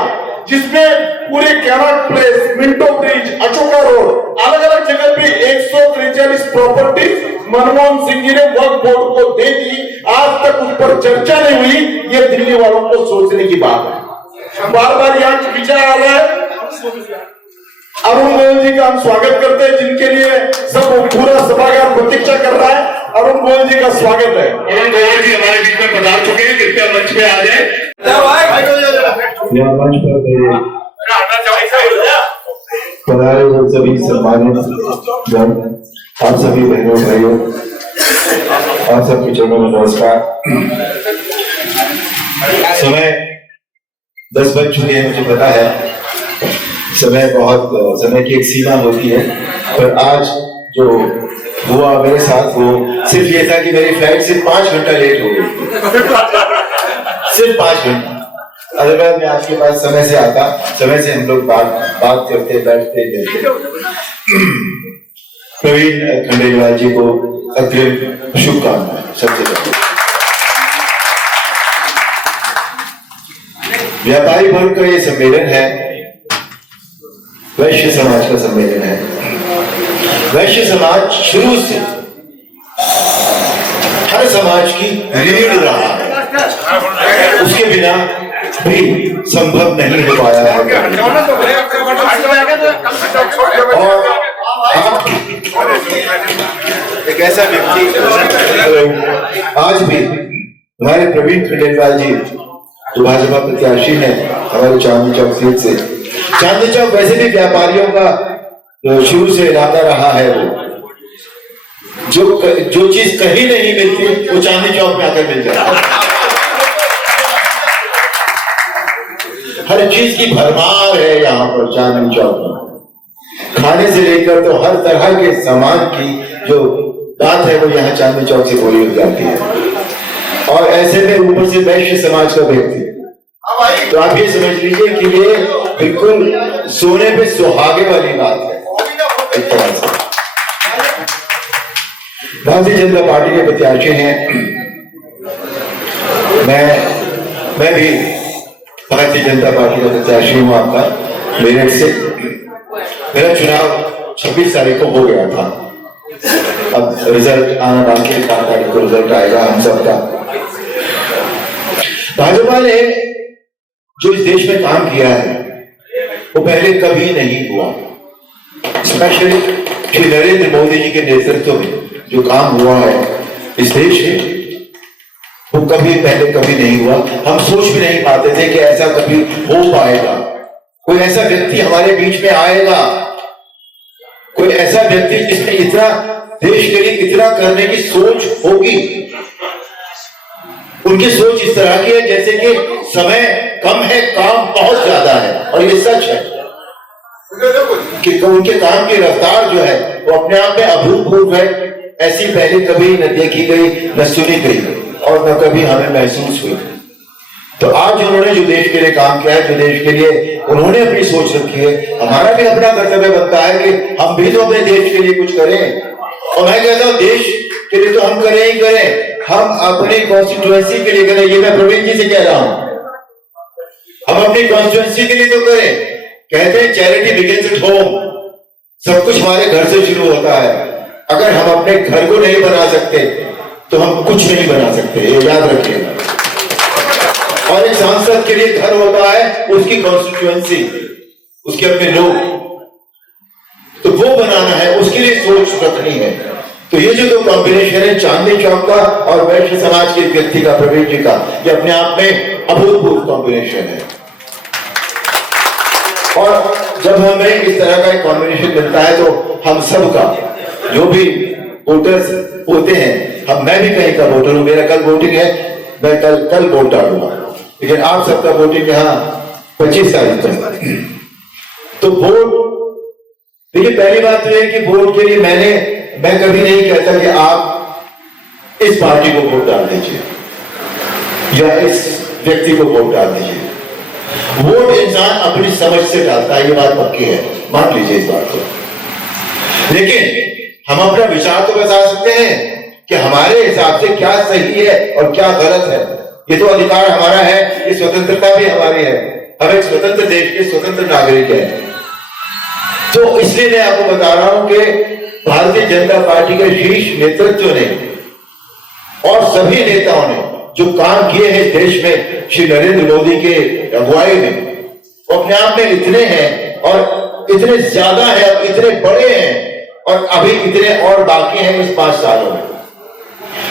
जिसमें पूरे cannot place, Minto bridge, Ashoka road, अलग अलग जगह पे 143 प्रॉपर्टी मनमोहन सिंह जी ने वक्फ बोर्ड को दे दी। आज तक उस पर चर्चा नहीं हुई। ये दिल्ली वालों को सोचने की बात है। बार बार यहाँ विचार आ रहा है। अरुण गोयल जी का हम स्वागत करते हैं, जिनके लिए सब पूरा सभागार प्रतीक्षा कर रहा है। अरुण गोयल जी का स्वागत है। अरुण गोयल जी हमारे बीच में पधार चुके हैं, कृपया मंच पे आ जाए। मंच पर मेरे पधारे हुए सभी सम्मानित जन, आप सभी बहनों भाइयों, आप सबके चरणों में नमस्कार। समय 10 बज चुके हैं, मुझे पता है समय की एक सीमा होती है, पर आज जो हुआ मेरे साथ वो सिर्फ ये था कि मेरी फ्लाइट सिर्फ 5 घंटा लेट हो गई। सिर्फ 5 घंटा। अदरवाइज मैं आपके पास समय से आता, समय से हम लोग बात करते, बैठते मिलते। प्रवीण खंडेलवाल जी को अग्रिम शुभकामनाएं। सबसे पहले व्यापारी वर्ग का ये सम्मेलन है, वैश्य समाज का सम्मेलन है। वैश्य समाज शुरू से हर समाज की रीढ़ रहा है, उसके बिना भी संभव नहीं हो पाया है। और एक ऐसा व्यक्ति आज भी हमारे प्रवीण खंडेलवाल जी जो भाजपा प्रत्याशी हैं हमारे चांदनी चौक सीट से। चांदनी चौक वैसे भी व्यापारियों का शुरू से इरादा रहा है, वो जो चीज कहीं नहीं मिलती वो चांदनी चौक में आकर मिल जाती है। हर चीज की भरमार है यहाँ पर चांदनी चौक में। खाने से लेकर तो हर तरह के सामान की जो बात है वो यहाँ चांदनी चौक से बोली जाती है। और ऐसे में ऊपर से वैश्य समाज का व्यक्ति, तो आप ये समझ लीजिए कि ये बिल्कुल सोने पे सुहागे वाली बात है एक तरह से। भारतीय जनता पार्टी के प्रत्याशी हैं, मैं भी भारतीय जनता पार्टी का प्रत्याशी हूं आपका मेरठ से। मेरा चुनाव 26 तारीख को हो गया था, अब रिजल्ट आना बाकी है, 7 तारीख को रिजल्ट आएगा हम सबका। भाजपा ने जो इस देश में काम किया है वो पहले कभी नहीं हुआ। स्पेशली श्री नरेंद्र मोदी जी के नेतृत्व में जो काम हुआ है इस देश में वो कभी पहले कभी नहीं हुआ। हम सोच भी नहीं पाते थे कि ऐसा कभी हो पाएगा, कोई ऐसा व्यक्ति हमारे बीच में आएगा, कोई ऐसा व्यक्ति जिसने इतना देश के लिए इतना करने की सोच होगी। उनकी सोच इस तरह की है जैसे कि समय कम है, काम बहुत ज्यादा है, और ये सच है कि उनके काम की रफ्तार जो है वो अपने आप में अभूतपूर्व है। ऐसी पहले कभी न देखी गई, न सुनी गई, और न कभी हमें महसूस हुई। तो आज उन्होंने जो देश के लिए काम किया है, जो देश के लिए उन्होंने अपनी सोच रखी है, हमारा भी अपना कर्तव्य बनता है कि हम भी तो अपने देश के लिए कुछ करें। और मैं कहता हूं देश के लिए तो हम करें ही करें, हम अपनी कॉन्स्टिट्यूएंसी के लिए करें। ये मैं प्रवीण जी से कह रहा हूं, हम अपनी कॉन्स्टिट्यूएंसी के लिए तो करें। कहते हैं चैरिटी बिगिंस एट होम, सब कुछ हमारे घर से शुरू होता है। अगर हम अपने घर को नहीं बना सकते तो हम कुछ नहीं बना सकते, ये याद रखिएगा। और एक सांसद के लिए घर होता है उसकी कॉन्स्टिट्यूएंसी, उसके अपने लोग, तो वो बनाना है, उसके लिए सोच रखनी है। तो ये जो दो कॉम्बिनेशन है चांदनी चौक का और वैश्य समाज के व्यक्ति का, प्रवीण जी का, ये अपने आप में अभूतपूर्व कॉम्बिनेशन है। और जब हमें इस तरह का एक कॉम्बिनेशन मिलता है तो हम सबका जो भी वोटर्स होते हैं, मैं भी कहीं का वोटर हूं, मेरा कल वोटिंग है, मैं कल वोट डालूंगा, लेकिन आप सबका वोटिंग यहाँ 25 तारीख तक। तो वोट, देखिए पहली बात तो है कि वोट के लिए मैं कभी नहीं कहता कि आप इस पार्टी को वोट डाल दीजिए या इस व्यक्ति को वोट डाल दीजिए। वोट इंसान अपनी समझ से डालता है, ये बात पक्की है, मान लीजिए इस बात को। लेकिन हम अपना विचार तो बता सकते हैं कि हमारे हिसाब से क्या सही है और क्या गलत है। ये तो अधिकार हमारा है, ये स्वतंत्रता भी हमारी है, हम एक स्वतंत्र देश के स्वतंत्र नागरिक हैं। तो इसलिए मैं आपको बता रहा हूं कि भारतीय जनता पार्टी के शीर्ष नेतृत्व ने और सभी नेताओं ने जो काम किए हैं इस देश में श्री नरेंद्र मोदी के अगुवाई में, वो अपने आप में इतने हैं और इतने ज्यादा है और इतने बड़े हैं, और अभी इतने और बाकी हैं इस 5 सालों में।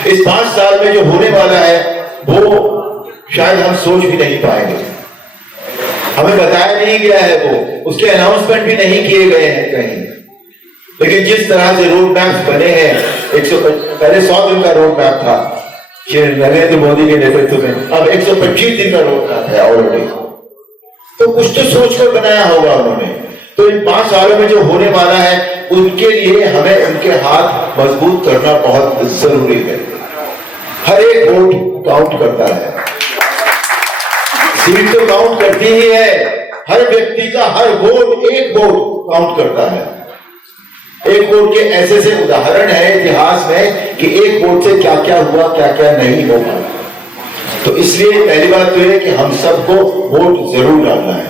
इस 5 साल में जो होने वाला है वो शायद हम सोच भी नहीं पाएंगे, हमें बताया नहीं गया है, वो उसके अनाउंसमेंट भी नहीं किए गए हैं कहीं। लेकिन जिस तरह से रोड मैप्स बने हैं, पहले 100 दिन का रोड मैप था श्री नरेंद्र मोदी के नेतृत्व में, अब 125 दिन का रोड मैप है ऑलरेडी। तो कुछ तो सोचकर बनाया होगा उन्होंने। तो इन 5 सालों में जो होने वाला है उनके लिए हमें उनके हाथ मजबूत करना बहुत जरूरी है। हर एक वोट काउंट करता है, सीट तो काउंट करती ही है, हर व्यक्ति का हर वोट, एक वोट काउंट करता है। एक वोट के ऐसे से उदाहरण है इतिहास में कि एक वोट से क्या क्या हुआ, क्या क्या नहीं होगा। तो इसलिए पहली बात तो है कि हम सबको वोट जरूर डालना है।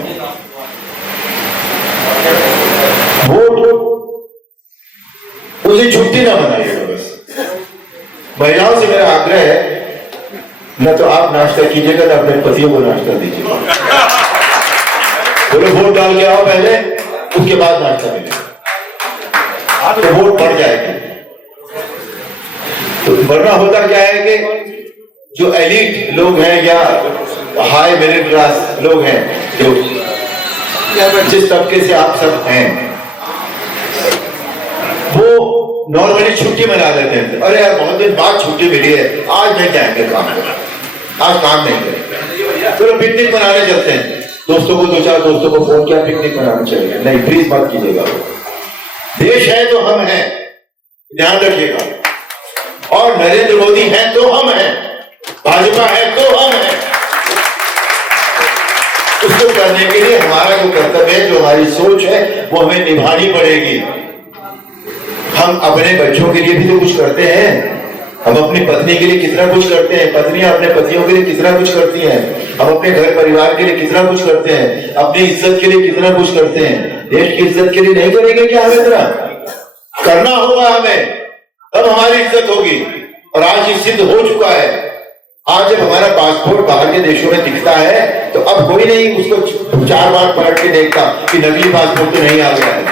वोट उसे छुट्टी ना बनाइएगा बस। महिलाओं से मेरा आग्रह है, न तो आप नाश्ता कीजिएगा ना अपने पतियों को नाश्ता दीजिएगा। बोले वोट डाल के आओ पहले, उसके बाद नाश्ता मिलेगा, तो वोट बढ़ जाएगी। तो वरना होता क्या है कि जो एलिट लोग हैं या हाई मिडिल क्लास लोग हैं, जो जिस तबके से आप सब हैं, वो नॉर्मली छुट्टी मना लेते हैं। अरे यार बहुत दिन बाद छुट्टी मिली है, आज नहीं जाएंगे काम पर, आज काम नहीं करेंगे, चलो पिकनिक मनाने चलते हैं। दोस्तों को 2-4 दोस्तों को फोन किया, पिकनिक मनाने चलेंगे। नहीं, प्लीज मत कीजिएगा। देश है तो हम हैं, ध्यान रखिएगा। और नरेंद्र मोदी हैं तो हम हैं, भाजपा है तो हम हैं। उसको करने के लिए हमारा जो कर्तव्य है, जो हमारी सोच है, वो हमें निभानी पड़ेगी। हम अपने बच्चों के लिए भी तो कुछ करते हैं, हम अपनी पत्नी के लिए कितना कुछ करते हैं, पत्नियां अपने पतियों के लिए कितना कुछ करती हैं, हम अपने घर परिवार के लिए कितना कुछ करते हैं, अपनी इज्जत के लिए कितना कुछ करते हैं। देश की इज्जत के लिए नहीं करेंगे क्या? हमें इतना करना होगा, हमें तब हमारी इज्जत होगी। और आज ये सिद्ध हो चुका है। आज जब हमारा पासपोर्ट बाहर के देशों में दिखता है तो अब कोई नहीं उसको 4 बार पलट के देखता कि नकली पासपोर्ट तो नहीं आ गया है।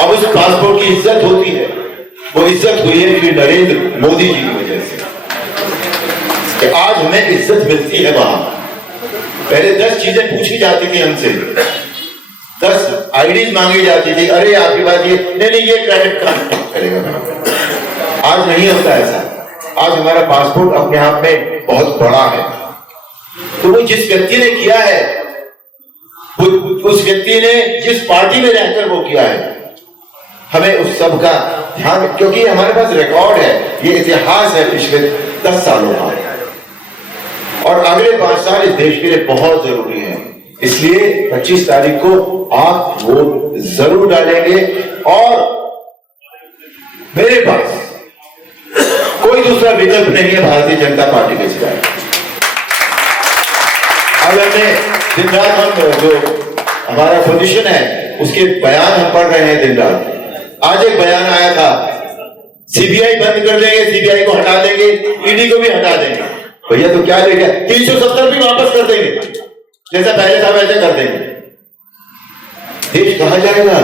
अब उस पासपोर्ट की इज्जत होती है। वो इज्जत हुई है श्री नरेंद्र मोदी जी की वजह से कि आज हमें इज्जत मिलती है। वहां पहले 10 चीजें पूछी जाती थी हमसे, 10 आईडीज मांगी जाती थी। अरे आपके पास ये नहीं, ये क्रेडिट कार्ड करेगा। आज नहीं होता ऐसा। आज हमारा पासपोर्ट अपने आप में बहुत बड़ा है। तो वो जिस व्यक्ति ने किया है, उस व्यक्ति ने जिस पार्टी में रहकर वो किया है, हमें उस सब का ध्यान, क्योंकि हमारे पास रिकॉर्ड है, ये इतिहास है पिछले 10 सालों का। और अगले 5 साल इस देश के लिए बहुत जरूरी है। इसलिए 25 तारीख को आप वोट जरूर डालेंगे। और मेरे पास कोई दूसरा विकल्प नहीं है भारतीय जनता पार्टी के सिवाय। अब हमने दिन रात हम जो हमारा पोजीशन है उसके बयान हम पढ़ रहे हैं दिन रात। आज एक बयान आया था, सीबीआई बंद कर देंगे, सीबीआई को हटा देंगे, ईडी को भी हटा देंगे। भैया तो क्या लेगा, 370 भी वापस कर देंगे, जैसा पहले था वैसे कर देंगे। देश कहां जाएगा?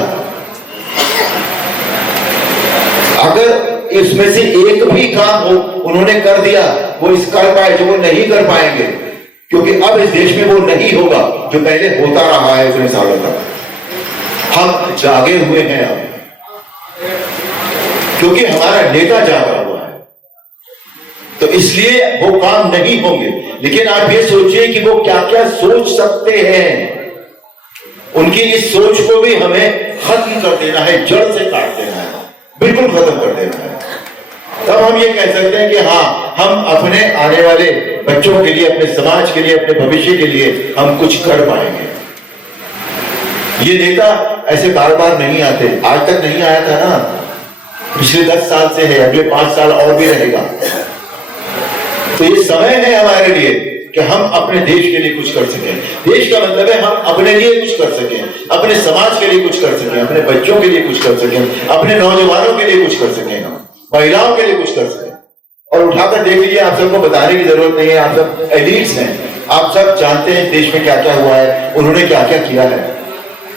अगर इसमें से एक भी काम हो उन्होंने कर दिया, वो इस कर पाए जो वो नहीं कर पाएंगे, क्योंकि अब इस देश में वो नहीं होगा जो पहले होता रहा है इतने सालों तक। हम जागे हुए हैं अब, क्योंकि हमारा नेता जागा हुआ है, तो इसलिए वो काम नहीं होंगे। लेकिन आप ये सोचिए कि वो क्या क्या सोच सकते हैं। उनकी इस सोच को भी हमें खत्म कर देना है, जड़ से काट देना है, बिल्कुल खत्म कर देना है। तब हम ये कह सकते हैं कि हाँ, हम अपने आने वाले बच्चों के लिए, अपने समाज के लिए, अपने भविष्य के लिए हम कुछ कर पाएंगे। ये नेता ऐसे बार बार नहीं आते, आज तक नहीं आया था ना, पिछले 10 साल से है, अगले 5 साल और भी रहेगा। तो ये समय है हमारे लिए कि हम अपने देश के लिए कुछ कर सकें। देश का मतलब है हम अपने लिए कुछ कर सकें, अपने समाज के लिए कुछ कर सकें, अपने बच्चों के लिए कुछ कर सकें, अपने नौजवानों के लिए कुछ कर सकें, महिलाओं के लिए कुछ कर सकें। और उठाकर देख लीजिए, आप सबको बताने की जरूरत नहीं है, आप सब एलीट्स हैं, आप सब जानते हैं देश में क्या क्या हुआ है, उन्होंने क्या क्या किया है,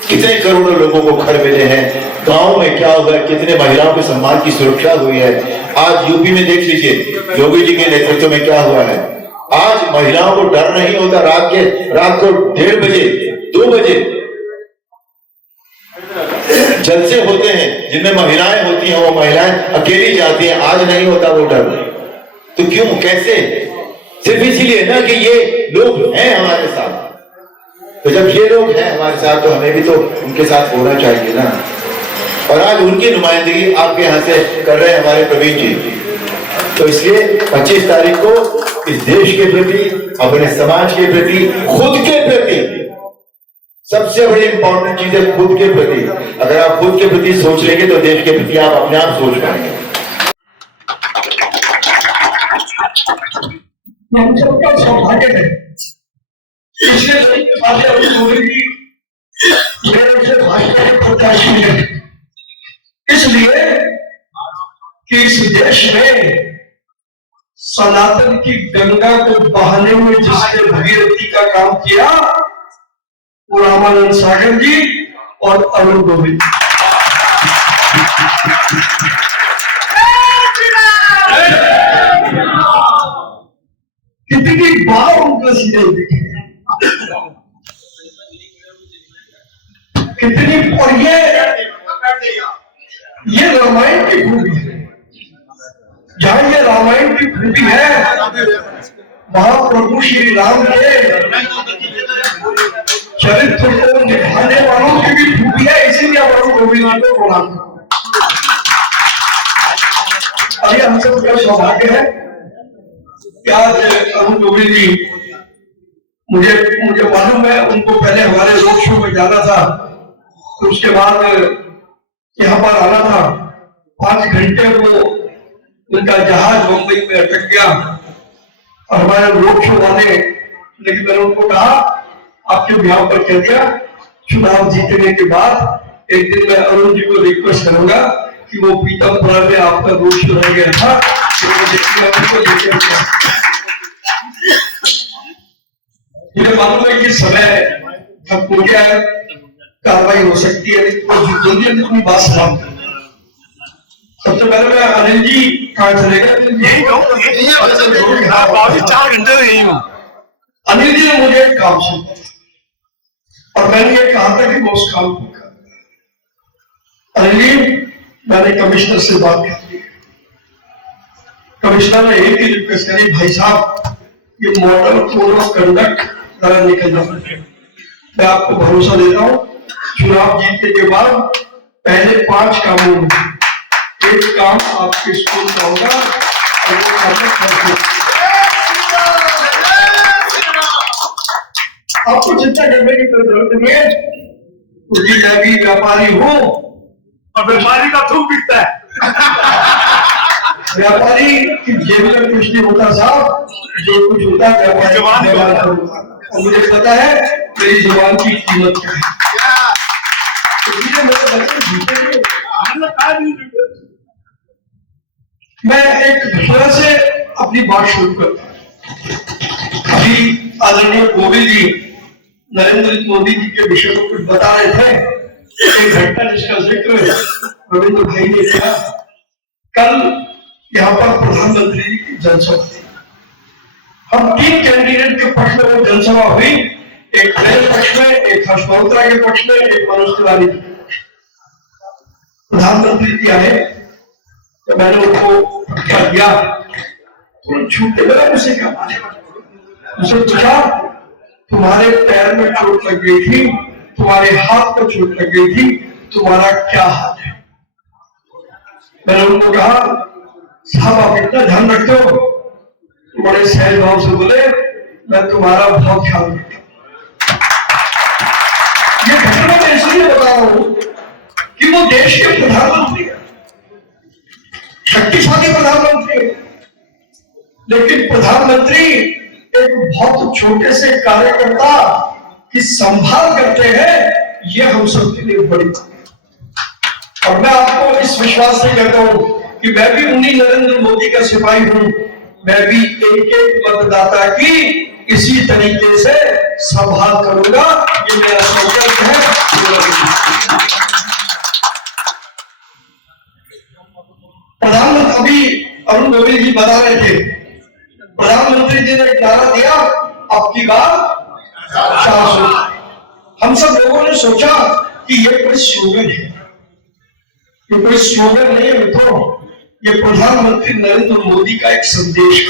कितने करोड़ों लोगों को घर मिले हैं, गांव में क्या हुआ है, कितने महिलाओं के सम्मान की सुरक्षा हुई है। आज यूपी में देख लीजिए, योगी जी के नेतृत्व में क्या हुआ है। आज महिलाओं को डर नहीं होता, रात को 1:30 बजे 2 बजे जलसे होते हैं जिनमें महिलाएं होती हैं, वो महिलाएं अकेली जाती हैं, आज नहीं होता वो डर। तो क्यों, कैसे? सिर्फ इसीलिए ना कि ये लोग हैं हमारे साथ। तो जब ये लोग हैं हमारे साथ तो हमें भी तो उनके साथ होना चाहिए ना। और आज उनकी नुमाइंदगी आपके यहाँ से कर रहे हैं हमारे प्रवीण जी। तो इसलिए 25 तारीख को इस देश के प्रति, अपने समाज के प्रति, खुद के प्रति, सबसे बड़ी इंपॉर्टेंट चीज है खुद के प्रति। अगर आप खुद के प्रति सोच लेंगे तो देश के प्रति आप अपने आप सोच पाएंगे। हम सबका सौभाग्य है पिछले मेरे से भाजपा के प्रत्याशी है, इसलिए कि इस देश में सनातन की गंगा को बहाने में जिसने भगीरथी का काम किया वो रामानंद सागर जी और अरुण गोविंद। कितनी बार उनका सीधे देखे, कितनी, और ये रामायण की खूबी है। जहां ये रामायण की खूबी है वहां प्रभु श्री राम के चरित्र को निभाने वालों की भी खूबी है, इसीलिए गोविंद जी को प्रणाम करता हूं। अभी हम सब का सौभाग्य है कि आज अरुण गोविंद जी, मुझे मालूम है उनको पहले हमारे रोड शो में जाना था, तो उसके बाद यहाँ पर आना था। 5 घंटे वो उनका जहाज मुंबई में अटक गया और हमारे रोड शो वाले, लेकिन मैंने उनको कहा आपके बिहार पर कह दिया, चुनाव जीतने के बाद एक दिन मैं अरुण जी को रिक्वेस्ट करूंगा कि वो पीतमपुरा में आपका रोड शो रह गया था, मुझे मालूम है कि समय खत्म हो गया है, कार्रवाई हो सकती है, जल्दी अपनी बात समाप्त कर। सबसे पहले मैं अनिल जी कहाँ चले गए? 4 घंटे से यही हूँ। अनिल जी ने मुझे एक काम सौंपा और मैंने ये कहा था कि मैं उस काम को कर। अनिल जी, मैंने कमिश्नर से बात की, कमिश्नर ने एक ही रिक्वेस्ट करी, भाई साहब ये मॉडल कोड ऑफ कंडक्ट जरा निकल जाना चाहिए। मैं आपको भरोसा देता हूँ, चुनाव जीतने के बाद पहले 5 कामों में एक काम आपके स्कूल का होगा और वो आपको चिंता करने की कोई जरूरत नहीं है, क्योंकि मैं भी व्यापारी हूँ और व्यापारी का थूक बिकता है। व्यापारी की जेब में कुछ नहीं होता साहब, जो कुछ होता है व्यापारी होता है। और मुझे पता है मेरी जुबान की कीमत क्या है, इसलिए मेरे बच्चे जीतेंगे। मैं एक घटना से अपनी बात शुरू करता हूं। अभी आदरणीय गोविंद जी नरेंद्र मोदी जी के विषय में कुछ बता रहे थे। एक घटना जिसका जिक्र रविंद्र भाई ने किया, कल यहाँ पर प्रधानमंत्री जी की जनसभा थी। हम 3 कैंडिडेट के पक्ष में वो जनसभा हुई, एक मेरे पक्ष में, एक हर्ष मल्होत्रा के पक्ष में, एक मनोज तिवारी के पक्ष में। प्रधानमंत्री जी आए तो मैंने उनको क्या दिया, तो छूटे मेरा मुझसे क्या माने, मुझसे पूछा तुम्हारे पैर में चोट लग गई थी, तुम्हारे हाथ पर चोट लग गई थी, तुम्हारा क्या हाल है? मैंने उनको कहा साहब आप इतना ध्यान रखते हो? तो बड़े सहज भाव से बोले मैं तुम्हारा बहुत ख्याल रखता हूं। ये घटना मैं इसलिए बता रहा हूं कि वो देश के प्रधानमंत्री है, शक्तिशाली प्रधानमंत्री, लेकिन प्रधानमंत्री एक बहुत छोटे से कार्यकर्ता की संभाल करते हैं, ये हम सबके लिए बड़ी बात है। और मैं आपको इस विश्वास से कहता हूं कि मैं भी उन्हीं नरेंद्र मोदी का सिपाही हूं, मैं भी एक मतदाता की इसी तरीके से संभाल करूंगा, ये मेरा संकल्प है। प्रधानमंत्री अभी अरुण गोविंद जी बता रहे थे, प्रधानमंत्री जी ने एक नारा दिया, अब की बार 400। हम सब लोगों ने सोचा कि ये कोई स्लोगन है, ये कोई स्लोगन नहीं है मित्रों, ये प्रधानमंत्री नरेंद्र मोदी का एक संदेश है।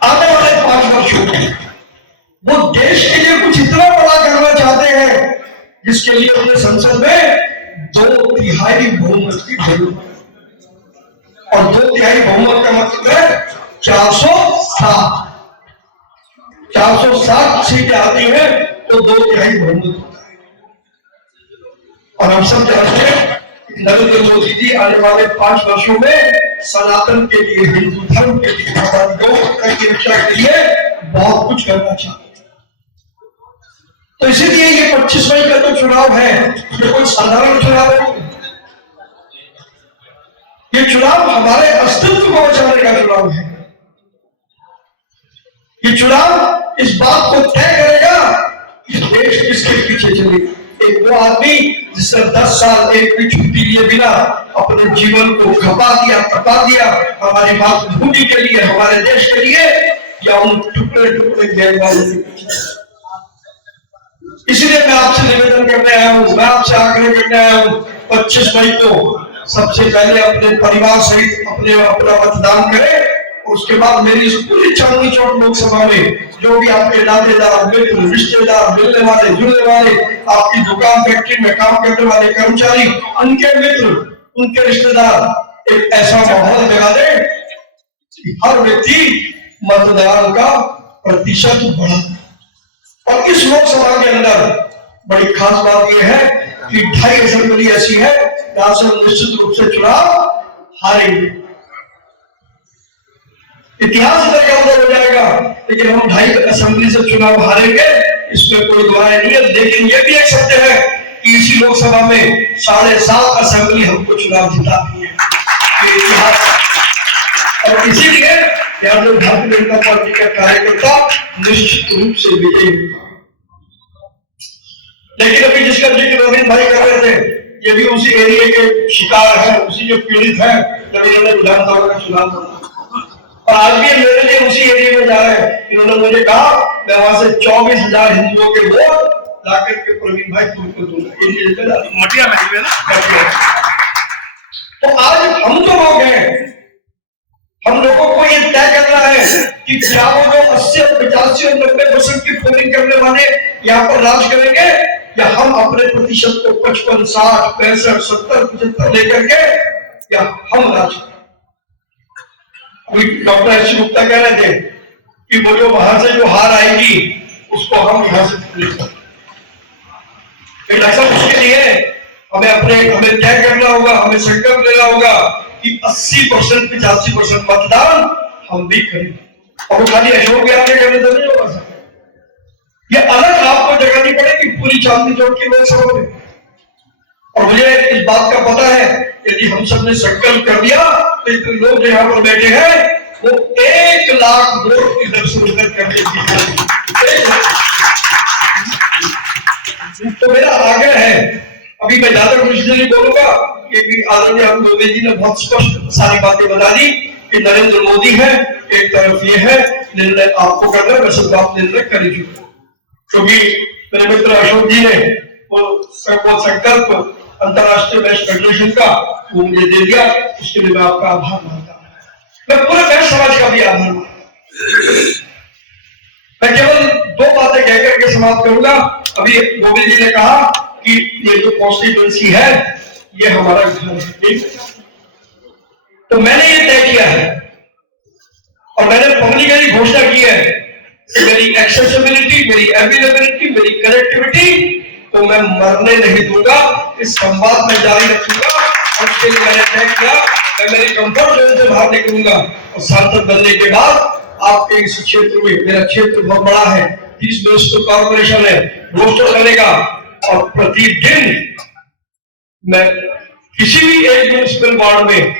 आने वाले 5 वर्षों में वो देश के लिए कुछ इतना बड़ा करना चाहते हैं जिसके लिए उन्हें संसद में 2/3 बहुमत की जरूरत है। और 2/3 बहुमत का मतलब है 460 सीटें आती है तो 2/3 बहुमत होता है। और हम सब जानते हैं नरेंद्र मोदी जी आने वाले 5 वर्षों में सनातन के लिए, हिंदू धर्म के लिए, हमारी गौ की रक्षा के लिए बहुत कुछ करना चाहते हैं। तो इसीलिए ये 25 मई का तो चुनाव है, ये कोई साधारण चुनाव नहीं, ये चुनाव हमारे अस्तित्व को बचाने का चुनाव है। ये चुनाव इस बात को तय करेगा कि देश किसके पीछे चलेगा। एक वो आदमी जिसने 10 साल एक भी छुट्टी लिए बिना अपने जीवन को खपा दिया, तपा दिया हमारी मातृभूमि के लिए, हमारे देश के लिए, या उन टुकड़े टुकड़े गैरवालों के पीछे। इसलिए मैं आपसे निवेदन करने आया हूं, मैं आपसे आग्रह करने आया हूं, 25 मई को सबसे पहले अपने परिवार सहित अपना मतदान करें उसके बाद मेरी इस पूरी चांदनी चौक लोकसभा में जो भी आपके नातेदार, मित्र, रिश्तेदार, मिलने वाले, जुड़ने वाले, आपकी दुकान फैक्ट्री में काम करने वाले कर्मचारी, उनके मित्र, उनके रिश्तेदार एक ऐसा माहौल जगा दे कि हर व्यक्ति मतदान का प्रतिशत बढ़ा। और इस लोकसभा के अंदर बड़ी खास बात यह है कि 2.5 असेंबली ऐसी है जहां से हम निश्चित रूप से चुनाव हारेंगे। इतिहास इधर हो जाएगा, लेकिन हम 2.5 असेंबली से चुनाव हारेंगे, इसमें कोई दुआएं नहीं है। लेकिन यह भी एक सत्य है कि इसी लोकसभा में 7.5 असेंबली हमको चुनाव जितानी है, ये इतिहास। और इसीलिए यहाँ जो भारतीय जनता पार्टी का कार्यकर्ता निश्चित रूप से विजयी होगा। लेकिन अभी जिसका जिक्र रविंद्र भाई कर रहे थे, ये भी उसी एरिया के शिकार है, उसी के पीड़ित है जब इन्होंने विधानसभा का चुनाव लड़ा। और आज भी मेरे लिए उसी एरिया में जा रहे हैं। इन्होंने मुझे कहा मैं वहां से 24,000 हिंदुओं के वोट लाकर के प्रवीण भाई तुमको दूंगा, मटिया में ना। तो आज हम जो लोग हैं, हम लोगों को ये तय करना है कि क्या वो जो 80, 85 और 90% की पोलिंग करने वाले यहाँ पर राज करेंगे, या हम अपने प्रतिशत को 55, 60, 65, 70, 75 लेकर के या हम राज करें। डॉक्टर एच गुप्ता कह रहे थे कि वो जो वहां से जो हार आएगी उसको हम यहां से ऐसा उसके लिए हमें तय करना होगा, हमें संकल्प लेना होगा कि 80%, 85% मतदान हम भी करें। और वो खाली अशोक यादव के करने तो नहीं होगा सर, ये अलग आपको जगानी पड़ेगी पूरी चांदनी चौक की लोकसभा में। और मुझे इस बात का पता है यदि हम सब ने संकल्प कर दिया तो इतने लोग जो यहाँ पर बैठे हैं वो 1 लाख वोट इधर से उधर करके जीतेंगे। तो मेरा आग्रह है, अभी मैं ज्यादा कुछ नहीं बोलूंगा, क्योंकि आदरणीय अरुण गोविल जी ने बहुत स्पष्ट सारी बातें बता दी कि नरेंद्र मोदी है, एक तरफ ये है, निर्णय आपको करना है, वैसे आप निर्णय कर लीजिए। क्योंकि मेरे मित्र अशोक जी ने वो संकल्प अंतरराष्ट्रीय बेस्ट फेडरेशन का वो मुझे दे दिया, उसके लिए मैं आपका आभार मानता हूं। मैं पूरे बेस्ट समाज का भी आभार मानता हूं। मैं केवल 2 बातें कहकर के समाप्त करूंगा। अभी गोविल जी ने कहा कि ये जो कॉन्स्टिट्यूएंसी है ये हमारा घर है, ठीक। तो मैंने ये तय किया है और मैंने पब्लिकली घोषणा की है कि मेरी एक्सेसिबिलिटी, मेरी अवेलेबिलिटी, मेरी कनेक्टिविटी तो मैं मरने नहीं दूंगा, इस संवाद में जारी रखूंगा। और इसके लिए मैंने तय किया मैं मेरी कंफर्ट जोन से बाहर निकलूंगा। और सांसद बनने के बाद आपके इस क्षेत्र में, मेरा क्षेत्र बहुत बड़ा है, 30 म्युनिसिपल कॉर्पोरेशन है, रोस्टर बनेगा और प्रतिदिन मैं किसी भी एक म्युनिसिपल वार्ड में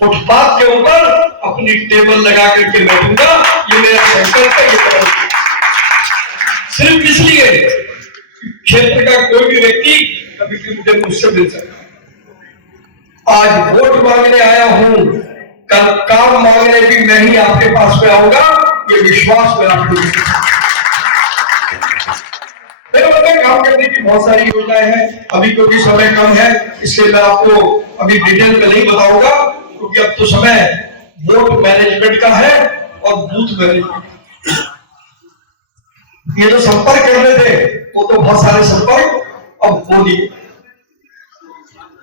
फुटपाथ के ऊपर अपनी टेबल लगा करके बैठूंगा। ये मेरा संकल्प है। ये सिर्फ इसलिए क्षेत्र का कोई भी व्यक्ति कभी भी मुझे मुझसे मिल सकता है। आज वोट मांगने आया हूं, कल काम मांगने भी मैं ही आपके पास में आऊंगा, ये विश्वास मैं आपको मेरे बच्चे काम करने की बहुत सारी योजनाएं हैं। अभी क्योंकि समय कम है इसलिए मैं आपको अभी डिटेल में नहीं बताऊंगा, क्योंकि अब तो समय वोट मैनेजमेंट का है और बूथ मैनेजमेंट। ये जो संपर्क कर रहे थे वो तो बहुत सारे संपर्क अब हो दिए।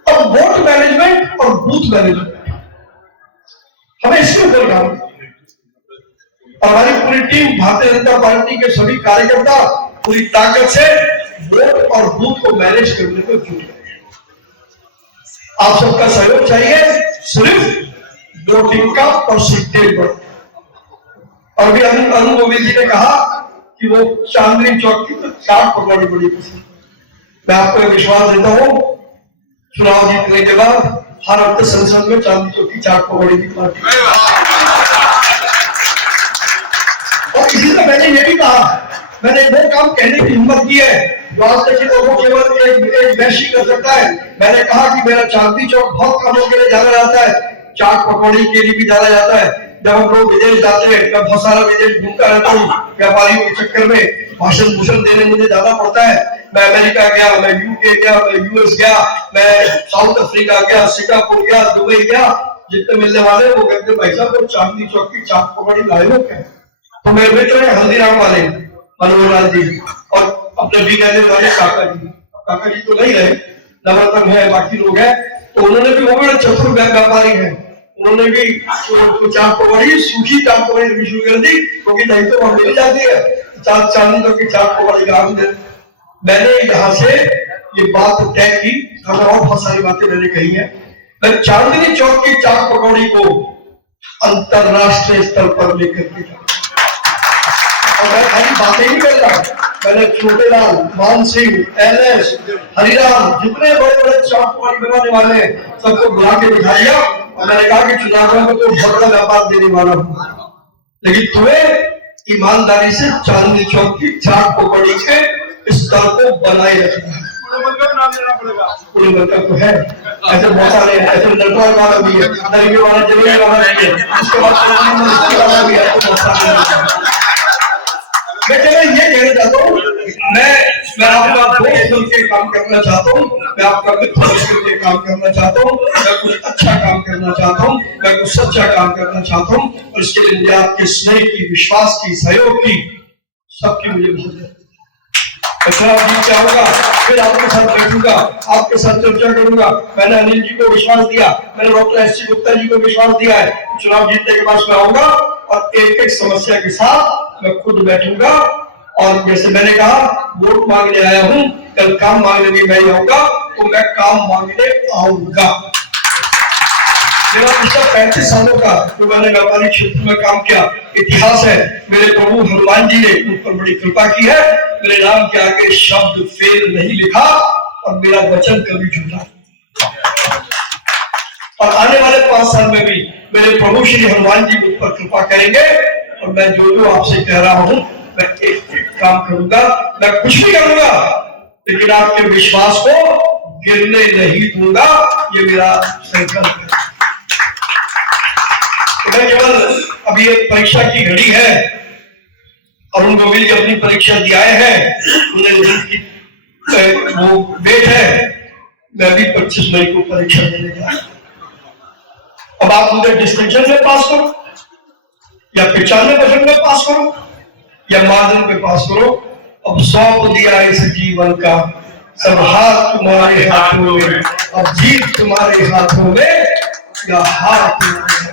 अब वोट मैनेजमेंट और बूथ मैनेजमेंट हमें इसके ऊपर काम, और हमारी पूरी टीम भारतीय जनता पार्टी के सभी कार्यकर्ता पूरी ताकत से वोट और बूथ को मैनेज करने को जुट गए। आप सबका सहयोग चाहिए, सिर्फ वोटिंग का परसेंटेज बढ़। और भी अरुण गोविल जी ने कहा कि वो चांदनी चौक की तो चाट पकौड़ी बड़ी पसंद। मैं आपको एक विश्वास देता हूं, चुनाव जीतने के बाद हर हफ्ते संसद में चांदनी चौक की चाट पकौड़ी की पार्टी। और इसी तरह मैंने ये भी कहा, मैंने वो काम कहने की हिम्मत की है जो आज तक लोगों केवल एक वैश्य कर सकता है। मैंने कहा कि मेरा चांदनी चौक बहुत कामों के लिए जाना जाता है, चाट पकौड़ी के लिए भी जाना जाता है। जब हम लोग विदेश जाते हैं, मैं बहुत सारा विदेश घूमता रहता हूँ, व्यापारियों के चक्कर में भाषण भूषण देने मुझे जाना पड़ता है। मैं अमेरिका गया, मैं यूके गया, मैं यूएस गया, मैं साउथ अफ्रीका गया, सिंगापुर गया, दुबई गया। जितने मिलने वाले वो कहते भाई साहब वो चांदनी चौक की चाट पकौड़ी लाए हो क्या? तो मेरे मित्र है हल्दीराम वाले मनोहर लाल जी और अपने भी कहने वाले काका जी तो नहीं रहे, नवरत्न है, बाकी लोग हैं, तो उन्होंने भी वो बड़े चतुर व्यापारी हैं, उन्होंने भी चाट पकौड़ी सूखी चाट पकौड़ी शुरू कर दी क्योंकि नहीं तो वहां मिल जाती है चांदनी चौक की चाट पकौड़ी का आनंद। मैंने यहाँ से ये बात तय की और बहुत सारी बातें मैंने कही है। मैं चांदनी चौक की चाट पकौड़ी को अंतरराष्ट्रीय स्तर पर लेकर के और मैं खाली बातें नहीं कर रहा, मैंने छोटेलाल, मान सिंह, एलएस, हरिराम, जितने बड़े बड़े चाट पकौड़ी बनाने वाले सबको बुला के बिठा दिया और मैंने कहा कि चुनावों में तो बहुत बड़ा व्यापार देने वाला हूं, लेकिन तुम्हें ईमानदारी से चांदनी चौक की चाट पकौड़ी के स्तर को बनाए रखना है। पूरे बरकत तो है, ऐसे बहुत सारे ऐसे नटवार वाला भी है, नरगे वाला, जमीन वाला भी है, उसके बाद वाला भी है, तो बहुत सारे। मैं ये कहना चाहता हूँ, मैं आपका दोस्त बन के काम करना चाहता हूँ, मैं आपका मित्र बन के काम करना चाहता हूँ, मैं कुछ अच्छा काम करना चाहता हूँ, मैं कुछ सच्चा काम करना चाहता हूँ और इसके लिए मुझे आपके स्नेह की, विश्वास की, सहयोग की, सबकी मुझे जरूरत है। चुनाव जीत क्या होगा, फिर आपके साथ बैठूंगा, आपके साथ चर्चा करूंगा। मैंने अनिल जी को विश्वास दिया, मैंने doctor S C Gupta ji को विश्वास दिया है, चुनाव जीतने के बाद मैं आऊंगा और एक एक समस्या के साथ मैं खुद बैठूंगा और जैसे मैंने कहा वोट मांगने आया हूं, कल काम मांगने भी मैं आऊंगा, तो मैं काम मांगने आऊंगा। मेरा पिछला 35 सालों का जो मैंने व्यापारिक क्षेत्र में काम किया इतिहास है। मेरे प्रभु हनुमान जी ने उन पर बड़ी कृपा की है, मेरे नाम के आगे शब्द फेल नहीं लिखा और मेरा वचन कभी झूठा। और आने वाले 5 साल में भी मेरे प्रभु श्री हनुमान जी मुझ पर कृपा करेंगे और मैं जो आपसे कह रहा हूं मैं एक एक काम करूंगा, मैं कुछ भी करूंगा लेकिन आपके विश्वास को गिरने नहीं दूंगा, ये मेरा संकल्प है। मैं केवल अभी एक परीक्षा की घड़ी है, अरुण गोविल जी अपनी परीक्षा दिए हैं, उन्हें वो वेट है, मैं भी 25 मई को परीक्षा देने जा रहा हूं। अब आप मुझे डिस्टिंक्शन में पास करो या 95% में पास करो या मार्जिन पे पास करो, अब सौंप दिया इस जीवन का सब हाथ तुम्हारे हाथों में, अब जीत तुम्हारे हाथों में या हाथ तुम्हारे